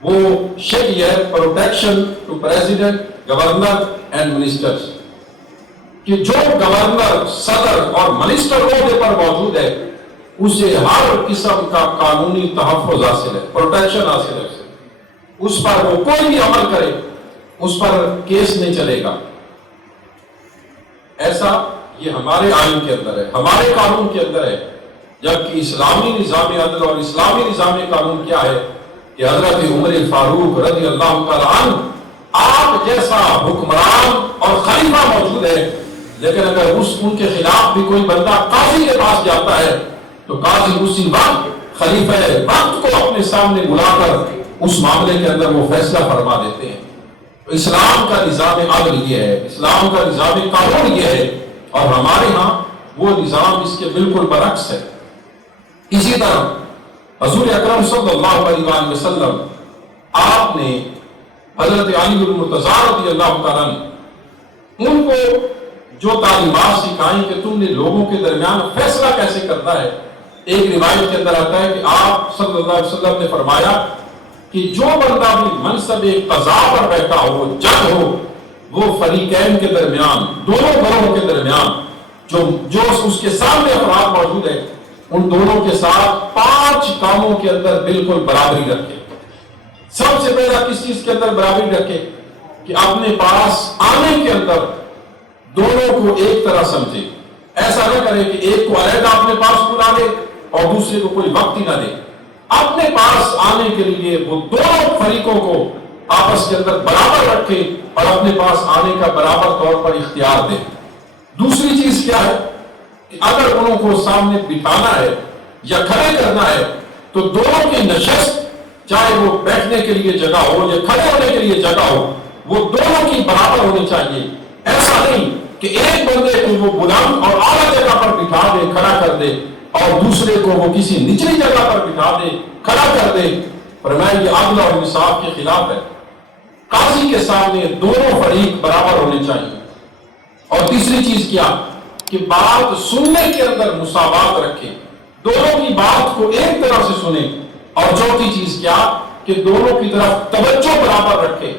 وہ شک یہ ہے protection to president, governor and ministers, کہ جو گورنر، صدر اور منسٹر عہدے پر موجود ہے اسے ہر قسم کا قانونی تحفظ حاصل ہے، پروٹیکشن حاصل ہے، اس پر وہ کوئی بھی عمل کرے اس پر کیس نہیں چلے گا، ایسا یہ ہمارے آئین کے اندر ہے، ہمارے قانون کے اندر ہے، جبکہ اسلامی نظام عدل اور اسلامی نظام قانون کیا ہے کہ حضرت عمر فاروق رضی اللہ تعالی عنہ آپ جیسا حکمران اور خلیفہ موجود ہے، لیکن اگر ان کے خلاف بھی کوئی بندہ قاضی کے پاس جاتا ہے تو قاضی اسی وقت خلیفہ وقت کو اپنے سامنے بلا کر اس معاملے کے اندر وہ فیصلہ فرما دیتے ہیں۔ اسلام کا نظام عدل یہ ہے، اسلام کا نظام قانون یہ ہے، اور ہمارے ہاں وہ نظام اس کے بالکل برعکس ہے۔ اسی طرح حضور اکرم صلی اللہ علیہ وآلہ وسلم آپ نے حضرت علی المرتضیٰ رضی اللہ تعالیٰ ان کو جو تعلیمات سکھائیں کہ تم نے لوگوں کے درمیان فیصلہ کیسے کرنا ہے، ایک روایت کے اندر آتا ہے کہ آپ صلی اللہ علیہ وسلم نے فرمایا کہ جو بندہ بھی منصب قضا پر بیٹھا ہو، جج ہو، وہ فریقین کے درمیان، دونوں گروہوں کے درمیان جو اس کے سامنے افراد موجود ہے، ان دونوں کے ساتھ 5 کاموں کے اندر بالکل برابری رکھے۔ سب سے پہلا کس چیز کے اندر برابری رکھے کہ اپنے پاس آنے کے اندر دونوں کو ایک طرح سمجھے، ایسا نہ کرے کہ ایک کو علیحدہ اپنے پاس بلا لے اور دوسرے کو کوئی وقت ہی نہ دے۔ اپنے پاس آنے کے لیے وہ دونوں فریقوں کو آپس کے اندر برابر رکھے اور اپنے پاس آنے کا برابر طور پر اختیار دے۔ دوسری چیز کیا ہے کہ اگر انہوں کو سامنے بٹھانا ہے یا کھڑے کرنا ہے تو دونوں کی نشست، چاہے وہ بیٹھنے کے لیے جگہ ہو یا کھڑے ہونے کے لیے جگہ ہو، وہ دونوں کی برابر ہونی چاہیے۔ ایسا نہیں کہ ایک بندے کو وہ بلند اور اعلیٰ جگہ پر بٹھا دے، کھڑا کر دے، اور دوسرے کو وہ کسی نچلی جگہ پر بٹھا دے، کھڑا کر دے۔ فرمایا یہ عدل اور انصاف کے خلاف ہے۔ قاضی کے سامنے دونوں فریق برابر ہونے چاہیے۔ اور تیسری چیز کیا کہ بات سننے کے اندر مساوات رکھے، دونوں کی بات کو ایک طرح سے سنے۔ اور چوتھی چیز کیا کہ دونوں کی طرف توجہ برابر رکھے،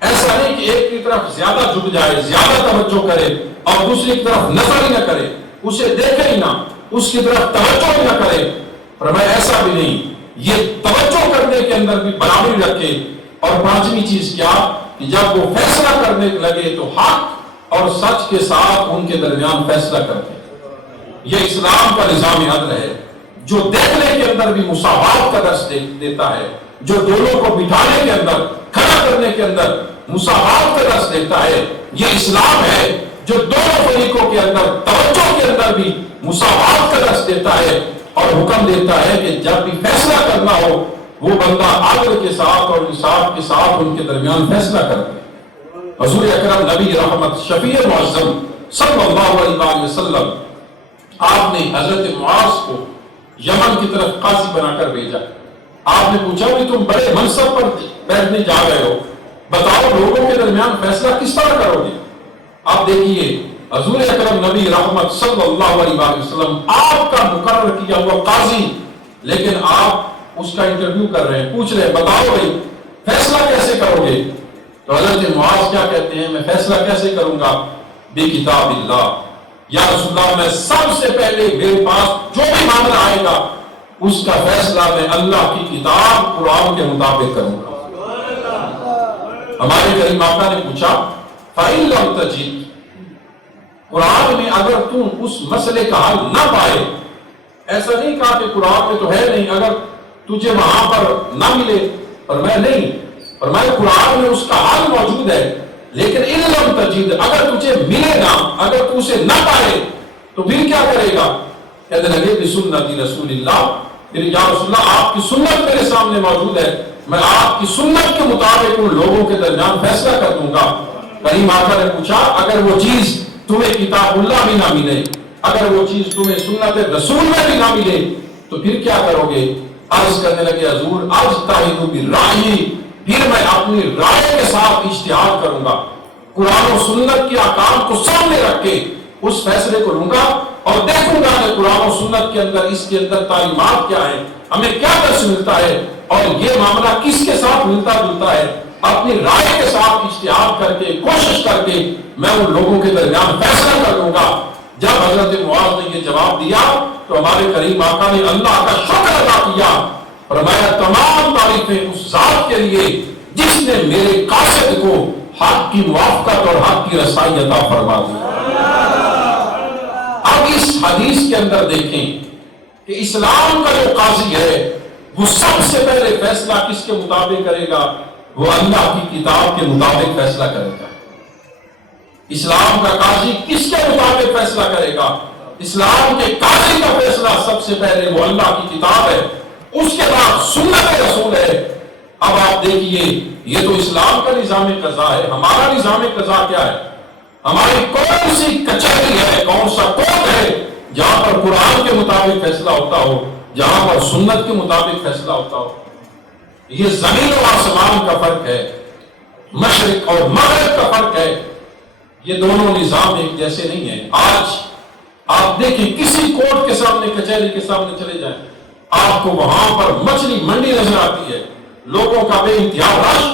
ایسا نہیں کہ ایک کی طرف زیادہ جھک جائے، زیادہ توجہ کرے اور دوسری کی طرف نظر ہی نہ کرے، اسے دیکھے ہی نہ، اس کی طرف توجہ ہی نہ کرے۔ فرمایا ایسا بھی نہیں، یہ توجہ کرنے کے اندر بھی برابری رکھے۔ اور پانچویں چیز کیا کہ جب وہ فیصلہ کرنے لگے تو حق اور سچ کے ساتھ ان کے درمیان فیصلہ کرتے۔ یہ اسلام کا نظام عدل ہے جو دیکھنے کے اندر بھی مساوات کا درس دیتا ہے، جو دونوں کو بٹھانے کے اندر، کھڑا کرنے کے اندر مساوات کا درس دیتا ہے۔ یہ اسلام ہے جو دونوں فریقوں کے اندر توجہ کے اندر بھی مساوات کا درس دیتا ہے اور حکم دیتا ہے کہ جب بھی فیصلہ کرنا ہو وہ بندہ عدل کے ساتھ اور انصاف کے ساتھ ان کے درمیان فیصلہ کرتے۔ حضور اکرم نبی رحمت شفیع معظم صلی اللہ علیہ وآلہ وسلم آپ نے حضرت معاذ کو یمن کی طرف قاضی بنا کر بھیجا۔ آپ نے پوچھا کہ تم بڑے منصب پر بیٹھنے جا رہے ہو، بتاؤ لوگوں کے درمیان فیصلہ کس طرح کرو گے؟ آپ دیکھیے حضور اکرم نبی رحمت صلی اللہ علیہ وآلہ وسلم آپ کا مقرر کیا ہوا قاضی، لیکن آپ اس کا انٹرویو کر رہے ہیں، پوچھ رہے ہیں بتاؤ بھائی فیصلہ کیسے کرو گے؟ تو حضرت معاذ کیا کہتے ہیں، میں فیصلہ کیسے کروں گا؟ بے کتاب اللہ، یا رسول اللہ میں سب سے پہلے میرے پاس جو بھی معاملہ آئے گا اس کا فیصلہ میں اللہ کی کتاب قرآن کے مطابق کروں گا۔ ہمارے کریم آقا نے پوچھا فَإِن لَمْ تَجِدْ، قرآن میں اگر تم اس مسئلے کا حل نہ پائے، ایسا نہیں کہا کہ قرآن میں تو ہے نہیں، اگر تجھے وہاں پر نہ ملے، فرمایا نہیں، فرمایا قرآن میں اس کا حل موجود ہے، لیکن ان لم تجد، اگر تجھے ملے گا، اگر تو اسے نہ پائے تو پھر کیا کرے گا؟ کہنے لگے بسنت رسول اللہ، پھر یا رسول اللہ آپ کی سنت میرے سامنے موجود ہے، میں آپ کی سنت کے مطابق ان لوگوں کے درمیان فیصلہ کر دوں گا۔ کریم آقا نے پوچھا اگر وہ چیز تمہیں کتاب اللہ بھی نہ ملے، اگر وہ چیز تمہیں سنت رسول میں بھی نہ ملے تو پھر کیا کرو گے؟ عرض کرنے لگے حضور اجتہد برائے، پھر میں اپنی رائے کے ساتھ اجتہاد کروں گا، قرآن و سنت کے احکام کو سامنے رکھ کے اس فیصلے کو لوں گا اور دیکھوں گا کہ قرآن و سنت کے اندر اس کے اندر تعلیمات کیا ہے، ہمیں کیا درس ملتا ہے اور یہ معاملہ کس کے ساتھ ملتا جلتا ہے۔ اپنی رائے کے ساتھ اجتہاد کر کے کوشش کر کے میں ان لوگوں کے درمیان فیصلہ کر لوں گا۔ جب حضرت معاذ نے یہ جواب دیا تو ہمارے کریم آقا نے اللہ کا شکر ادا کیا، فرمایا تمام تعریفیں اس ذات کے لیے جس نے میرے قاصد کو حق کی موافقت اور حق کی رسائی عطا فرما دی۔ اس حدیث کے اندر دیکھیں کہ اسلام کا جو قاضی ہے وہ سب سے پہلے فیصلہ کس کے مطابق کرے گا؟ وہ اللہ کی کتاب کے مطابق فیصلہ کرے گا۔ اسلام کا قاضی کس کے مطابق فیصلہ کرے گا؟ اسلام کے قاضی کا فیصلہ سب سے پہلے وہ اللہ کی کتاب ہے، اس کے بعد سنت رسول ہے۔ اب آپ دیکھیے، یہ تو اسلام کا نظام قضا ہے۔ ہمارا نظام قضا کیا ہے؟ ہماری کون سی کچہری ہے، کون سا کورٹ ہے جہاں پر قرآن کے مطابق فیصلہ ہوتا ہو، جہاں پر سنت کے مطابق فیصلہ ہوتا ہو؟ یہ زمین و آسمان کا فرق ہے، مشرق اور مغرب کا فرق ہے۔ یہ دونوں نظام ایک جیسے نہیں ہیں۔ آج آپ دیکھیں، کسی کورٹ کے سامنے، کچہری کے سامنے چلے جائیں، آپ کو وہاں پر مچھلی منڈی نظر آتی ہے، لوگوں کا بے انتہا رش،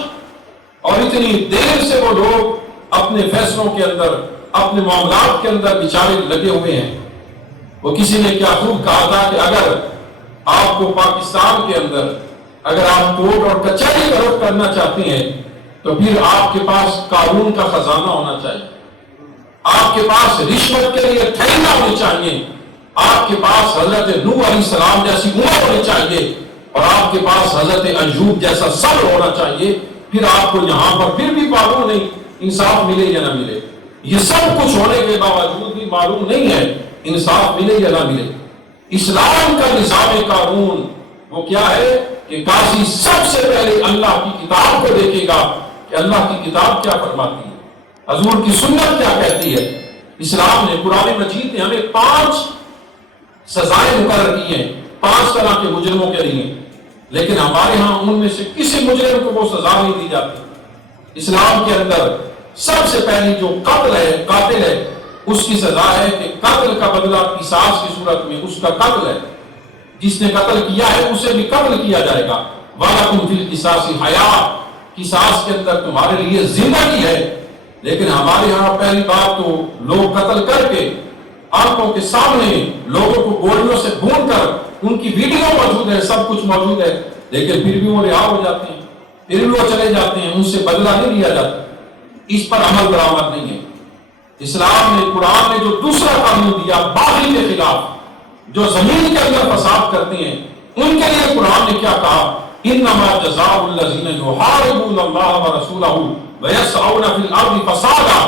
اور اتنی دیر سے وہ لوگ اپنے فیصلوں کے اندر، اپنے معاملات کے اندر بیچارے لگے ہوئے ہیں۔ وہ کسی نے کیا خوب کہا تھا کہ اگر آپ کو پاکستان کے اندر اگر آپ کورٹ اور کچہری کا رخ کرنا چاہتے ہیں تو پھر آپ کے پاس قانون کا خزانہ ہونا چاہیے، آپ کے پاس رشوت کے لیے تھیلیاں ہونی چاہیے، آپ کے پاس حضرت نوح علیہ السلام جیسی عمر ہونی چاہیے، اور آپ کے پاس حضرت ایوب جیسا صبر ہونا چاہیے۔ پھر آپ کو یہاں پر پھر بھی معلوم نہیں انصاف ملے یا نہ ملے۔ یہ سب کچھ ہونے کے باوجود بھی معلوم نہیں ہے انصاف ملے یا نہ ملے۔ اسلام کا نظام قانون وہ کیا ہے کہ قاضی سب سے پہلے اللہ کی کتاب کو دیکھے گا کہ اللہ کی کتاب کیا فرماتی ہے، حضور کی سنت کیا کہتی ہے۔ اسلام نے، قرآن مجید نے ہمیں 5 سزائیں مقرر کی ہیں 5 طرح کے مجرموں کے لیے، لیکن ہمارے ہاں ان میں سے کسی مجرم کو وہ سزا نہیں دی جاتی۔ اسلام کے اندر سب سے پہلی جو قتل ہے، قاتل ہے، اس کی سزا ہے کہ قتل کا بدلہ قصاص کی صورت میں اس کا قتل ہے۔ جس نے قتل کیا ہے اسے بھی قتل کیا جائے گا۔ وَلَكُمْ فِي الْقِصَاصِ حَیَاةٌ، قصاص کے اندر تمہارے لیے زندگی ہے۔ لیکن ہمارے ہاں پہلی بات تو لوگ قتل کر کے آنکھوں کے سامنے لوگوں کو گولیوں سے بھون کر، ان کی ویڈیو موجود ہے، سب کچھ موجود ہے، لیکن پھر بھی وہ رہا ہو جاتے ہیں، پھر بھی وہ چلے جاتے ہیں، ان سے بدلہ نہیں لیا جاتا۔ اس پر عمل درآمد نہیں ہے۔ اسلام نے، قرآن نے جو دوسرا قانون دیا باغی کے خلاف، جو زمین کے اندر فساد کرتے ہیں، ان کے لیے قرآن نے کیا کہا؟ انما جزاء الذین یحاربون اللہ ورسولہ ویسعون فی الارض فسادا،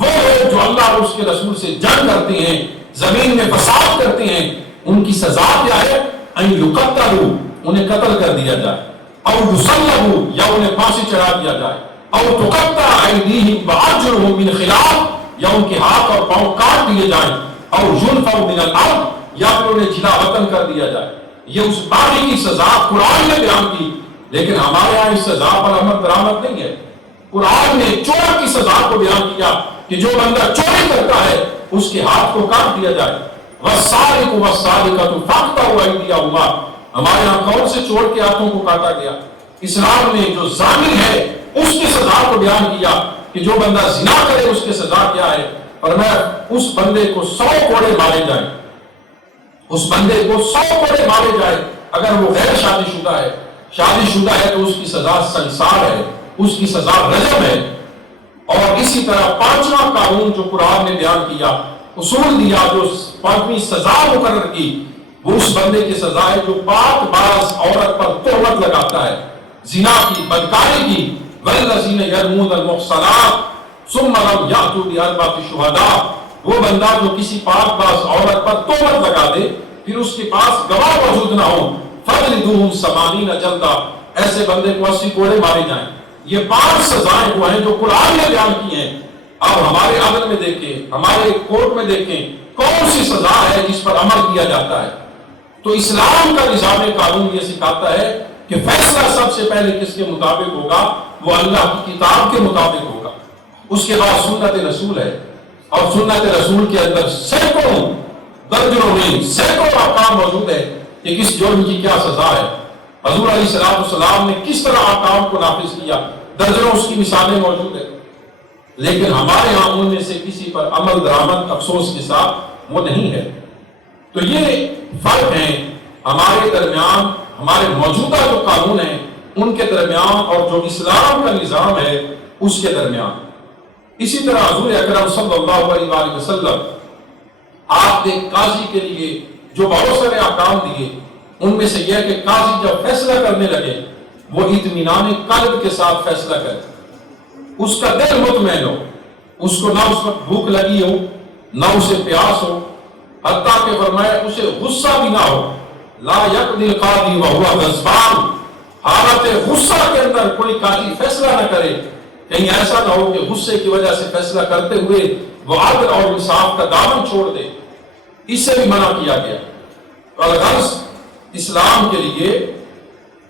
وہ لوگ جو اللہ اور اس کے رسول سے جنگ کرتے ہیں، زمین میں فساد کرتے ہیں، ان کی سزا کیا ہے؟ ان یقتلوا، انہیں قتل کر دیا جائے، او یصلبوا، یا انہیں پھانسی چڑھا دیا جائے، او تقطع ایدیہم وارجلہم من خلاف، یا ان کے ہاتھ اور پاؤں کاٹ دیے جائیں، او ینفوا من الارض، یا پھر انہیں جلا وطن کر دیا جائے۔ یہ اس باغی کی سزا قرآن نے بیان کی، لیکن ہمارے یہاں اس سزا پر عمل درآمد نہیں ہے۔ قرآن نے چور کی سزا کو بیان کیا کہ جو بندہ چوری کرتا ہے اس کے ہاتھ کو کاٹ دیا جائے۔ وَالسَّارِقُ وَالسَّارِقَةُ فَاقْطَعُوا أَيْدِيَهُمَا، ہمارے یہاں کون سے چور کے ہاتھوں کو کاٹا گیا؟ اسلام نے جو زانی ہے اس کی سزا کو بیان کیا کہ جو بندہ زنا کرے اس کی سزا کیا ہے، اور میں اس بندے کو 100 کوڑے مارے جائیں، اس بندے کو 100 کوڑے مارے جائے اگر وہ غیر شادی شدہ ہے۔ شادی شدہ ہے تو اس کی سزا سنسار ہے، اس کی سزا رجم ہے۔ اور اسی طرح 5واں قانون جو قرآن نے بیان کیا، اصول دیا، جو 5ویں سزا مقرر کی، وہ اس بندے کی سزا ہے جو پاک باز عورت پر تہمت لگاتا ہے، زنا کی، بدکاری کی۔ والذین یرمون المحصنات ثم لم یأتوا بأربعۃ شہداء، وہ بندہ جو کسی پاک باز عورت پر تہمت لگا دے پھر اس کے پاس گواہ موجود نہ ہو، فَجْلِدُوهُمْ 80 جلدہ، ایسے بندے کو 80 کوڑے مارے جائیں۔ یہ 5 سزائیں وہ ہیں جو قرآن نے بیان کی ہیں۔ اب ہمارے عمل میں دیکھیں، ہمارے کورٹ میں دیکھیں، کون سی سزا ہے جس پر عمل کیا جاتا ہے؟ تو اسلام کا نظام قانون یہ سکھاتا ہے کہ فیصلہ سب سے پہلے کس کے مطابق ہوگا؟ وہ اللہ کی کتاب کے مطابق ہوگا۔ اس کے بعد سنت رسول ہے، اور سنت رسول کے اندر سینکڑوں، درجنوں نہیں سینکڑوں احکام موجود ہے کہ کس جرم کی کیا سزا ہے۔ حضور علیہ السلام نے کس طرح احکام کو نافذ کیا، درجنوں اس کی مثالیں موجود ہیں، لیکن ہمارے ہاں ان میں سے کسی پر عمل درآمد افسوس کے ساتھ وہ نہیں ہے۔ تو یہ فرق ہے ہمارے درمیان، ہمارے موجودہ جو قانون ہیں ان کے درمیان اور جو اسلام کا نظام ہے اس کے درمیان۔ اسی طرح حضور اکرم صلی اللہ علیہ وسلم آپ نے قاضی کے لیے جو بہت سارے احکام دیے، ان میں سے یہ ہے کہ قاضی جب فیصلہ کرنے لگے وہ اطمینان قلب کے ساتھ فیصلہ کرے، اس کا دل مطمئن ہو، اس کو نہ اس وقت بھوک لگی ہو نہ اسے پیاس ہو، حتیٰ کہ فرمایا اسے غصہ بھی نہ ہو، لا یقضی القاضی وہو غضبان، حالت غصہ کے اندر کوئی قاضی فیصلہ نہ کرے، کہیں ایسا نہ ہو کہ غصے کی وجہ سے فیصلہ کرتے ہوئے وہ عدل اور انصاف کا دامن چھوڑ دے، اس سے بھی منع کیا گیا۔ الغرض اسلام کے لیے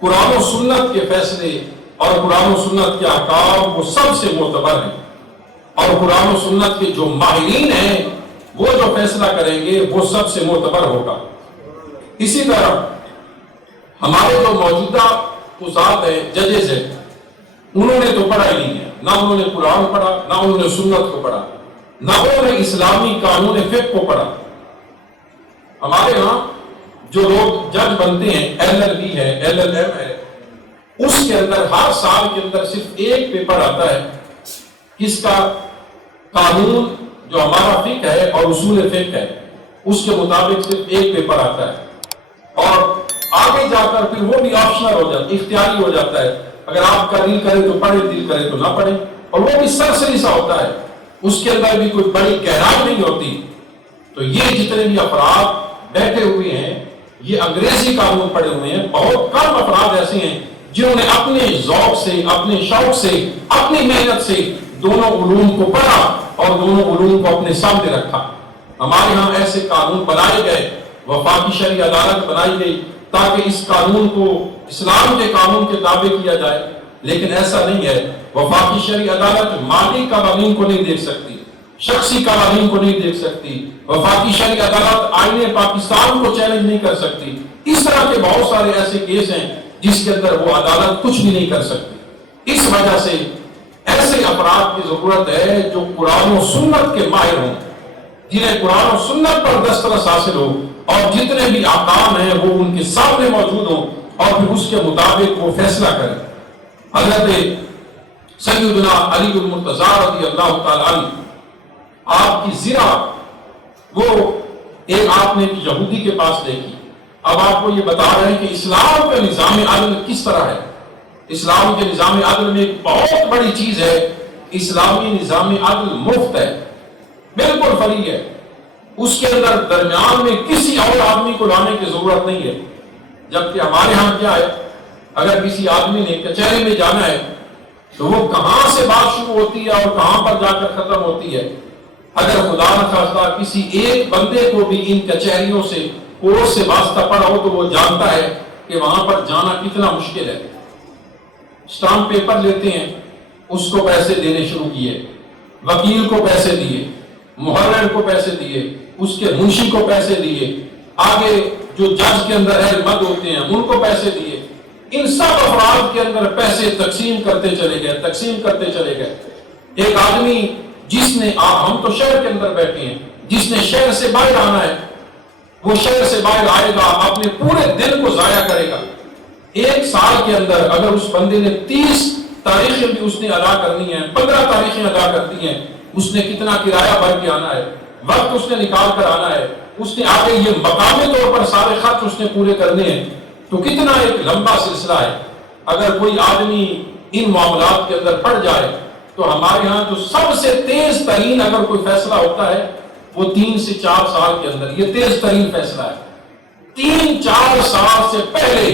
قرآن و سنت کے فیصلے اور قرآن و سنت کے احکام وہ سب سے معتبر ہیں، اور قرآن و سنت کے جو ماہرین ہیں وہ جو فیصلہ کریں گے وہ سب سے معتبر ہوگا۔ اسی طرح ہمارے جو موجودہ قضات ہیں، ججز ہیں، انہوں نے تو پڑھا ہی نہیں ہے، نہ انہوں نے قرآن پڑھا، نہ انہوں نے سنت کو پڑھا، نہ انہوں نے اسلامی قانون فقہ کو پڑھا۔ ہمارے ہاں جو لوگ جج بنتے ہیں، LLB ہے، LLM ہے، اس کے اندر ہر سال کے اندر صرف ایک پیپر آتا ہے، کس کا؟ قانون جو ہمارا فقہ ہے اور اصول فقہ ہے اس کے مطابق صرف ایک پیپر آتا ہے، اور آگے جا کر پھر وہ بھی آپشنل ہو جاتا ہے، اختیاری ہو جاتا ہے، اگر آپ کا دل کرے تو پڑھے، دل کرے تو نہ پڑھے، اور وہ بھی سرسری سا ہوتا ہے، اس کے اندر بھی کوئی بڑی گہرائی نہیں ہوتی۔ تو یہ جتنے بھی افراد بیٹھے ہوئے ہیں یہ انگریزی قانون پڑھے ہوئے ہیں، بہت کم افراد ایسے ہیں جنہوں نے اپنے ذوق سے، اپنے شوق سے، اپنی محنت سے دونوں علوم کو پڑھا اور دونوں علوم کو اپنے سامنے رکھا۔ ہمارے ہاں ایسے قانون بنائے گئے، وفاقی شرعی عدالت بنائی گئی تاکہ اس قانون کو اسلام کے قانون کے تابع کیا جائے، لیکن ایسا نہیں ہے۔ وفاقی شرعی عدالت مالی قوانین کو نہیں دیکھ سکتی، شخصی قوانین کو نہیں دیکھ سکتی، وفاقی شرعی عدالت آئین پاکستان کو چیلنج نہیں کر سکتی۔ اس طرح کے بہت سارے ایسے کیس ہیں جس کے اندر وہ عدالت کچھ بھی نہیں کر سکتی۔ اس وجہ سے ایسے افراد کی ضرورت ہے جو قرآن و سنت کے ماہر ہوں، جنہیں قرآن و سنت پر دسترس حاصل ہو، اور جتنے بھی احکام ہیں وہ ان کے سامنے موجود ہوں اور پھر اس کے مطابق وہ فیصلہ کریں۔ حضرت سیدنا علی المرتضیٰ رضی اللہ تعالیٰ عنہ، آپ کی زرہ وہ ایک آپ نے یہودی کے پاس دیکھی۔ اب آپ کو یہ بتا رہے ہیں کہ اسلام کا نظام عدل کس طرح ہے۔ اسلام کے نظام عدل میں ایک بہت بڑی چیز ہے، اسلامی نظام عدل مفت ہے، بالکل فری ہے، اس کے اندر درمیان میں کسی اور آدمی کو لانے کی ضرورت نہیں ہے۔ جبکہ ہمارے ہاں کیا ہے، اگر کسی آدمی نے کچہری میں جانا ہے تو وہ کہاں سے بات شروع ہوتی ہے اور کہاں پر جا کر ختم ہوتی ہے۔ اگر خدا نخواستہ کسی ایک بندے کو بھی ان کچہریوں سے کورٹ سے واسطہ پڑا ہو تو وہ جانتا ہے کہ وہاں پر جانا کتنا مشکل ہے۔ اسٹامپ پیپر لیتے ہیں، اس کو پیسے دینے شروع کیے، وکیل کو پیسے دیے، محرر کو پیسے دیے، اس کے منشی کو پیسے دیے، آگے جو جج کے اندر اہل مند ہوتے ہیں ان کو پیسے دیے، ان سب افراد کے اندر پیسے تقسیم کرتے چلے گئے۔ ایک آدمی جس نے، ہم تو شہر کے اندر بیٹھے ہیں، جس نے شہر سے باہر آنا ہے وہ شہر سے باہر آئے گا، اپنے پورے دن کو ضائع کرے گا۔ ایک سال کے اندر اگر اس بندے نے 30 تاریخیں بھی اس نے ادا کرنی ہیں، 15 تاریخیں ادا کرتی ہیں، اس نے کتنا کرایہ بھر کے آنا ہے، وقت اس نے نکال کر آنا ہے، اس نے آگے یہ مقامی طور پر سارے خرچ اس نے پورے کرنے ہیں، تو کتنا ایک لمبا سلسلہ ہے۔ اگر کوئی آدمی ان معاملات کے اندر پڑ جائے تو ہمارے ہاں جو سب سے تیز ترین اگر کوئی فیصلہ ہوتا ہے وہ 3 سے 4 سال کے اندر، یہ تیز ترین فیصلہ ہے۔ 3-4 سال سے پہلے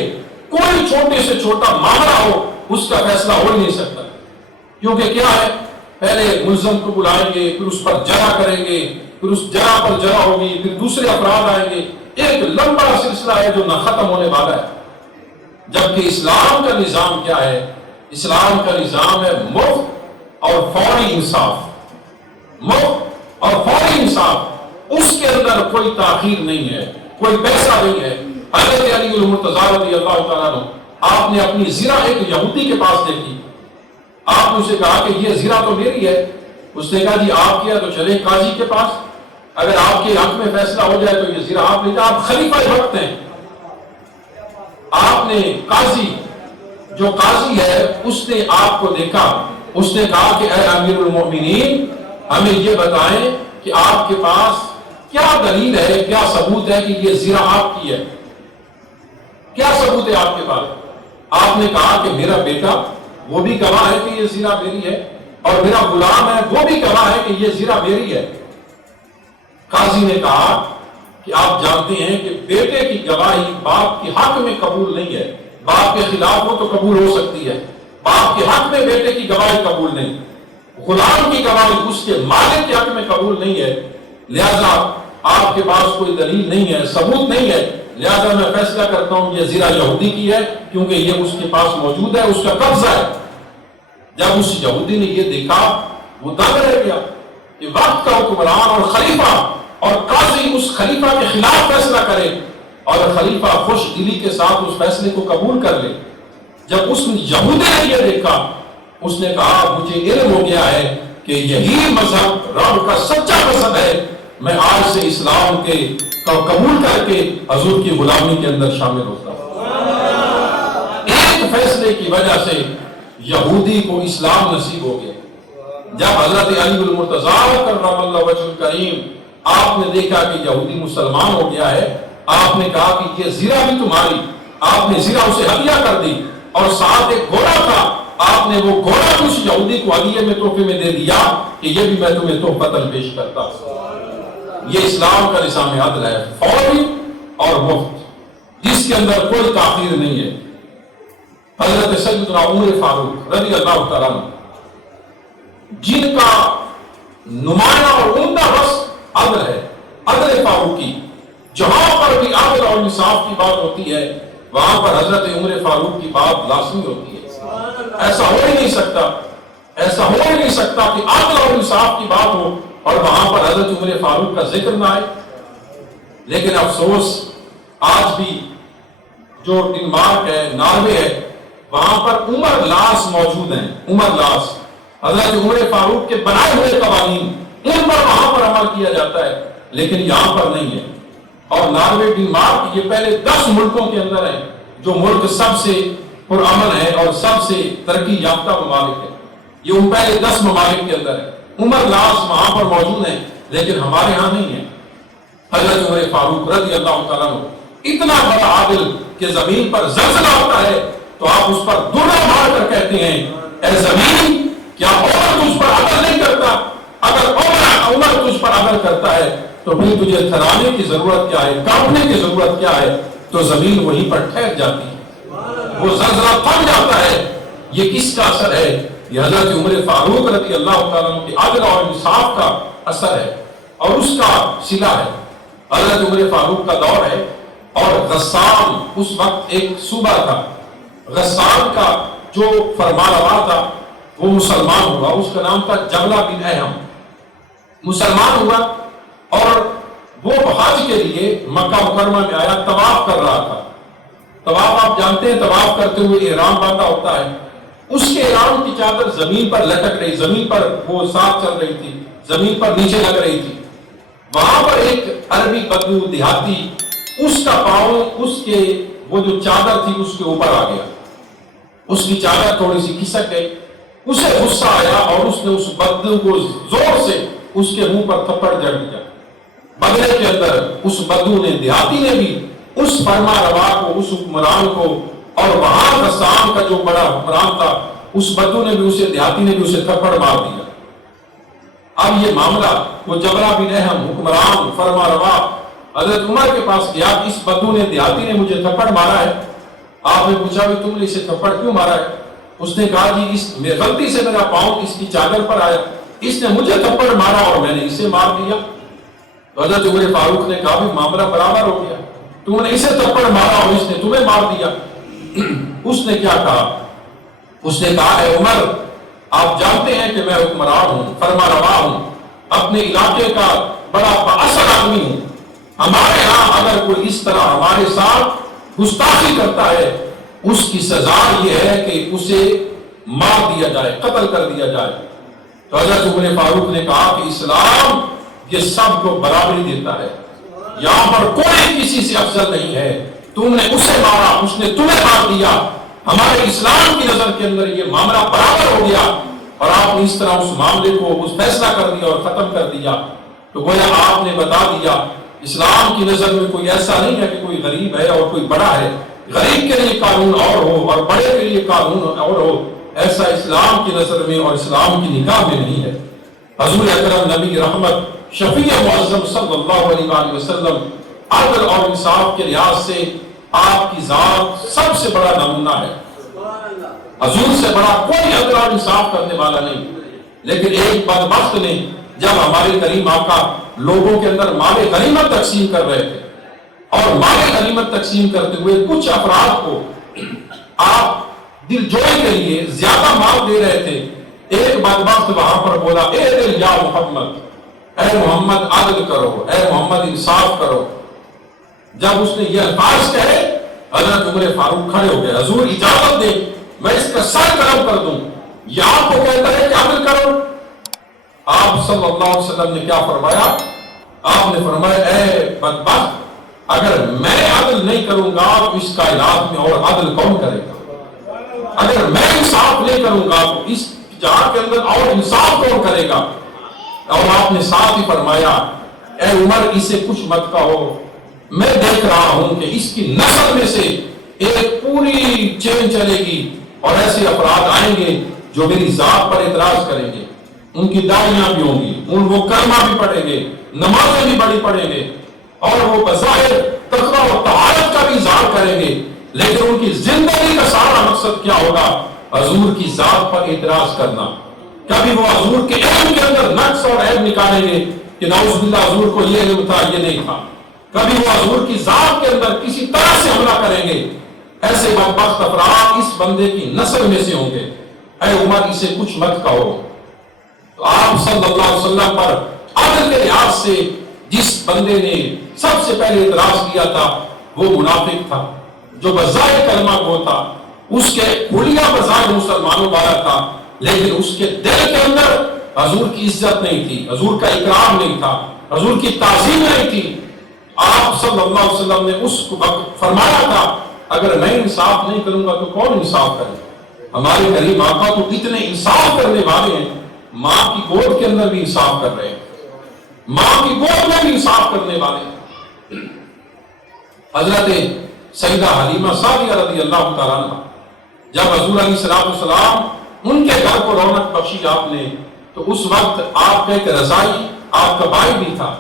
کوئی چھوٹے سے چھوٹا معاملہ ہو اس کا فیصلہ ہو ہی نہیں سکتا، کیونکہ کیا ہے، پہلے ملزم کو بلائیں گے، پھر اس پر جرح کریں گے، پھر اس جرح پر جرح ہوگی، پھر دوسرے افراد آئیں گے، ایک لمبا سلسلہ ہے جو نہ ختم ہونے والا ہے۔ جبکہ اسلام کا نظام کیا ہے؟ اسلام کا نظام ہے مفت اور فوری انصاف، مفت اور فوری انصاف، اس کے اندر کوئی تاخیر نہیں ہے، کوئی پیسہ نہیں ہے۔ حضرت علی المرتضیٰ رضی اللہ تعالیٰ عنہ، آپ نے اپنی زرہ ایک یہودی کے پاس دیکھی، آپ نے اسے کہا کہ یہ زرہ تو میری ہے، اس نے کہا جی آپ کیا تو چلے قاضی کے پاس، اگر آپ کے حق میں فیصلہ ہو جائے تو یہ زرہ آپ لے جائیں، آپ خلیفہ وقت ہیں۔ آپ نے قاضی، جو قاضی ہے اس نے آپ کو دیکھا، اس نے کہا کہ اے امیر المومنین ہمیں یہ بتائیں کہ آپ کے پاس کیا دلیل ہے، کیا ثبوت ہے کہ یہ زنا آپ کی ہے؟ کیا ثبوت ہے آپ کے پاس؟ آپ نے کہا کہ میرا بیٹا وہ بھی گواہ ہے کہ یہ زنا میری ہے، اور میرا غلام ہے وہ بھی گواہ ہے کہ یہ زنا میری ہے۔ قاضی نے کہا کہ آپ جانتے ہیں کہ بیٹے کی گواہی باپ کے حق میں قبول نہیں ہے، باپ کے خلاف وہ تو قبول ہو سکتی ہے، باپ کے حق میں بیٹے کی گواہی قبول نہیں، غلام کی گواہی اس کے مالک کے حق میں قبول نہیں ہے، لہذا آپ کے پاس کوئی دلیل نہیں ہے، ثبوت نہیں ہے، لہذا میں فیصلہ کرتا ہوں یہ زنا یہودی کی ہے، کیونکہ یہ اس کے پاس موجود ہے، اس کا قبضہ ہے۔ جب اس یہودی نے یہ دیکھا وہ دنگ رہ گیا کہ وقت کا حکمران اور خلیفہ اور قاضی اس خلیفہ کے خلاف فیصلہ کرے اور خلیفہ خوش دلی کے ساتھ اس فیصلے کو قبول کر لے۔ جب اس یہودی نے یہ دیکھا، اس نے کہا مجھے علم ہو گیا ہے کہ یہی مذہب رب کا سچا مذہب ہے، میں آج سے اسلام کے قبول کر کے حضور کی غلامی کے اندر شامل ہوتا ہوں۔ ایک فیصلے کی وجہ سے یہودی کو اسلام نصیب ہو گیا۔ جب حضرت علی المرتضیٰ کرم اللہ وجہ الکریم آپ نے دیکھا کہ یہودی مسلمان ہو گیا ہے، آپ نے کہا کہ یہ زرہ بھی تمہاری، آپ نے زرہ اسے ہدیہ کر دی، اور ساتھ ایک گھوڑا تھا، آپ نے وہ گھوڑا اس یہودی کو ہدیے میں تحفے میں دے دیا کہ یہ بھی میں تمہیں تحفۃ پیش کرتا ہوں۔ یہ اسلام کا نظام عدل ہے، فوری اور مفت، جس کے اندر کوئی تاخیر نہیں ہے۔ حضرت سیدنا عمر فاروق رضی اللہ تعالیٰ عنہ، جن کا نمایاں اور عمدہ بس عدل ہے، عدل فاروقی، جہاں پر بھی عدل اور انصاف کی بات ہوتی ہے وہاں پر حضرت عمر فاروق کی بات لازمی ہوتی ہے۔ ایسا ہو ہی نہیں سکتا، ایسا ہو ہی نہیں سکتا کہ عدل اور انصاف کی بات ہو اور وہاں پر حضرت عمر فاروق کا ذکر نہ آئے۔ لیکن افسوس آج بھی جو ڈنمارک ہے، ناروے ہے، وہاں پر عمر لاس موجود ہیں، عمر لاس، حضرت عمر فاروق کے بنائے ہوئے قوانین، ان پر وہاں پر عمل کیا جاتا ہے، لیکن یہاں پر نہیں ہے۔ اور ناروے ڈنمارک یہ پہلے 10 ملکوں کے اندر ہے جو ملک سب سے پرامن ہے اور سب سے ترقی یافتہ ممالک ہے، یہ ان پہلے 10 ممالک کے اندر ہے۔ عمر لاس وہاں پر موجود ہیں لیکن ہمارے ہاں نہیں ہے۔ حضرت عمر فاروق رضی اللہ تعالیٰ عنہ اتنا بڑا عادل کہ زمین پر زلزلہ ہوتا ہے تو آپ اس پر دورہ مار کر کہتے ہیں اے زمین کیا عمر تجھ پر عدل نہیں کرتا؟ اگر عمر تجھ پر عدل کرتا ہے تو پھر تجھے تھرانے کی ضرورت کیا ہے، کانپنے کی ضرورت کیا ہے؟ تو زمین وہیں پر ٹھہر جاتی ہے، وہ زلزلہ تھم جاتا ہے۔ یہ کس کا اثر ہے؟ یہ حضرت عمر فاروق رضی اللہ تعالیٰ عنہ کے عدل اور انصاف کا اثر ہے اور اس کا صلہ ہے۔ حضرت عمر فاروق کا دور ہے اور غسان اس وقت ایک صوبہ تھا، غسان کا جو فرمانروا تھا وہ مسلمان ہوا، اس کا نام تھا جبلہ بن احم، مسلمان ہوا اور وہ حج کے لیے مکہ مکرمہ میں آیا، طواف کر رہا تھا۔ طواف آپ جانتے ہیں، طواف کرتے ہوئے احرام باندھا ہوتا ہے، اس کے احرام کی چادر زمین پر لٹک رہی، زمین پر وہ ساتھ چل رہی تھی، زمین پر نیچے لگ رہی تھی۔ وہاں پر ایک عربی بدو دیہاتی، اس کا پاؤں اس کے وہ جو چادر تھی اس کے اوپر آ گیا، اس کی چادر تھوڑی سی کھسک گئی، اسے غصہ آیا اور اس نے اس بدو کو زور سے اس کے منہ پر تھپڑ جڑ دیا۔ بدلے کے اندر اس بدو نے، دیہاتی نے بھی اس فرما روا کو، اس حکمران کو، اور وہاں غسان کا جو بڑا حکمران تھا اس بدو نے بھی اسے، دیہاتی نے بھی اسے تھپڑ مار دیا۔ اب یہ معاملہ وہ جبلہ بن احم حکمران فرما روا حضرت عمر کے پاس گیا، اس بدو نے، دیہاتی نے مجھے تھپڑ مارا ہے۔ آپ نے پوچھا بھی تم نے اسے تھپڑ کیوں مارا ہے؟ اس نے کہا جی اس غلطی سے میرا پاؤں اس کی چادر پر آیا، اس نے مجھے تھپڑ مارا اور میں نے اسے مار دیا۔ تو حضرت عمر فاروق نے کہا بھی معاملہ برابر ہو گیا، تم نے اسے تھپڑ مارا اور اس نے تمہیں مار دیا۔ اس نے کیا کہا؟ اس نے کہا اے عمر آپ جانتے ہیں کہ میں حکمران ہوں، فرما روا ہوں، اپنے علاقے کا بڑا بااثر آدمی ہوں، ہمارے ہاں اگر کوئی اس طرح ہمارے ساتھ گستاخی کرتا ہے اس کی سزا یہ ہے کہ اسے مار دیا جائے، قتل کر دیا جائے۔ تو حضرت عمر فاروق نے کہا کہ اسلام یہ سب کو برابری دیتا ہے، یہاں پر کوئی کسی سے افضل نہیں ہے، تم نے اسے مارا، اس نے تمہیں مار دیا، ہمارے اسلام کی نظر کے اندر یہ معاملہ برابر ہو گیا، اور آپ نے اس طرح اس معاملے کو اس فیصلہ کر دیا اور ختم کر دیا۔ تو گویا آپ نے بتا دیا اسلام کی نظر میں کوئی ایسا نہیں ہے کہ کوئی غریب ہے اور کوئی بڑا ہے، غریب کے لیے قانون اور ہو اور بڑے کے لیے قانون اور ہو، ایسا اسلام کی نظر میں اور اسلام کی نگاہ میں نہیں ہے۔ حضور اکرم نبی رحمت شفیع معظم صلی اللہ علیہ وآلہ وسلم عدل اور انصاف کے لحاظ سے آپ کی ذات سب سے بڑا نمونہ ہے۔ حضور سے بڑا کوئی عدل اور انصاف کرنے والا نہیں، لیکن ایک بدبخت نے جب ہمارے کریم آقا لوگوں کے اندر مال غنیمت تقسیم کر رہے تھے اور مال غنیمت تقسیم کرتے ہوئے کچھ افراد کو آپ دل جوڑے کے لیے زیادہ مال دے رہے تھے، ایک بدبخت وہاں پر بولا اے دل یا محمد، اے محمد عدل کرو، اے محمد انصاف کرو۔ جب اس نے یہ الفاظ کہے حضرت عمر فاروق کھڑے ہو گئے، حضور اجازت دے میں اس کا سر قلم کر دوں، یہ آپ کو کہتا ہے کہ عدل کرو۔ آپ صلی اللہ علیہ وسلم نے کیا فرمایا؟ آپ نے فرمایا اے بدبخت، اگر میں عدل نہیں کروں گا تو اس کائنات میں اور عدل کون کرے گا؟ اگر میں انصاف نہیں کروں گا تو اس جہاں کے اندر اور انصاف کون کرے گا؟ اور آپ نے ساتھ ہی فرمایا اے عمر اسے کچھ مت کہو، میں دیکھ رہا ہوں کہ اس کی نسل میں سے ایک پوری چین چلے گی اور ایسے افراد آئیں گے جو میری ذات پر اعتراض کریں گے، ان کی داڑیاں بھی ہوں گی، وہ کلمہ بھی پڑھیں گے، نمازیں بھی بڑی پڑھیں گے اور وہ بظاہر تقویٰ و طہارت کا بھی اظہار کریں گے، لیکن ان کی زندگی کا سارا مقصد کیا ہوگا؟ حضور کی ذات پر اعتراض کرنا۔ کبھی وہ حضور کے علم کے اندر نقص اور عیب نکالیں گے کہ نعوذ باللہ حضور کو یہ علم تھا، یہ نہیں تھا۔ کبھی وہ حضور کی ذات کے اندر کسی طرح سے حملہ کریں گے۔ ایسے بدبخت افراد اس بندے کی نسل میں سے ہوں گے۔ اے عمر اسے کچھ مت کہو۔ تو آپ صلی اللہ علیہ وسلم پر عدل کے لحاظ سے جس بندے نے سب سے پہلے اعتراض کیا تھا وہ منافق تھا، جو بظاہر کلمہ گو تھا، اس کے حلیہ بظاہر مسلمانوں والا تھا، لیکن اس کے دل کے اندر حضور کی عزت نہیں تھی، حضور کا اکرام نہیں تھا، حضور کی تعظیم نہیں تھی۔ آپ صلی اللہ علیہ وسلم نے اس وقت فرمایا تھا اگر میں انصاف نہیں کروں گا تو کون انصاف کرے؟ ہمارے کریم آقا تو اتنے انصاف کرنے والے ہیں، ماں کی گود کے اندر بھی انصاف کر رہے ہیں، ماں کی گود میں بھی انصاف کرنے والے ہیں۔ حضرت سیدہ حلیمہ سعدیہ رضی اللہ تعالیٰ عنہ جب حضور علیہ السلام ان کے گھر کو رونق بخشی آپ نے، تو اس وقت آپ کا ایک رضائی آپ کا بھائی بھی تھا،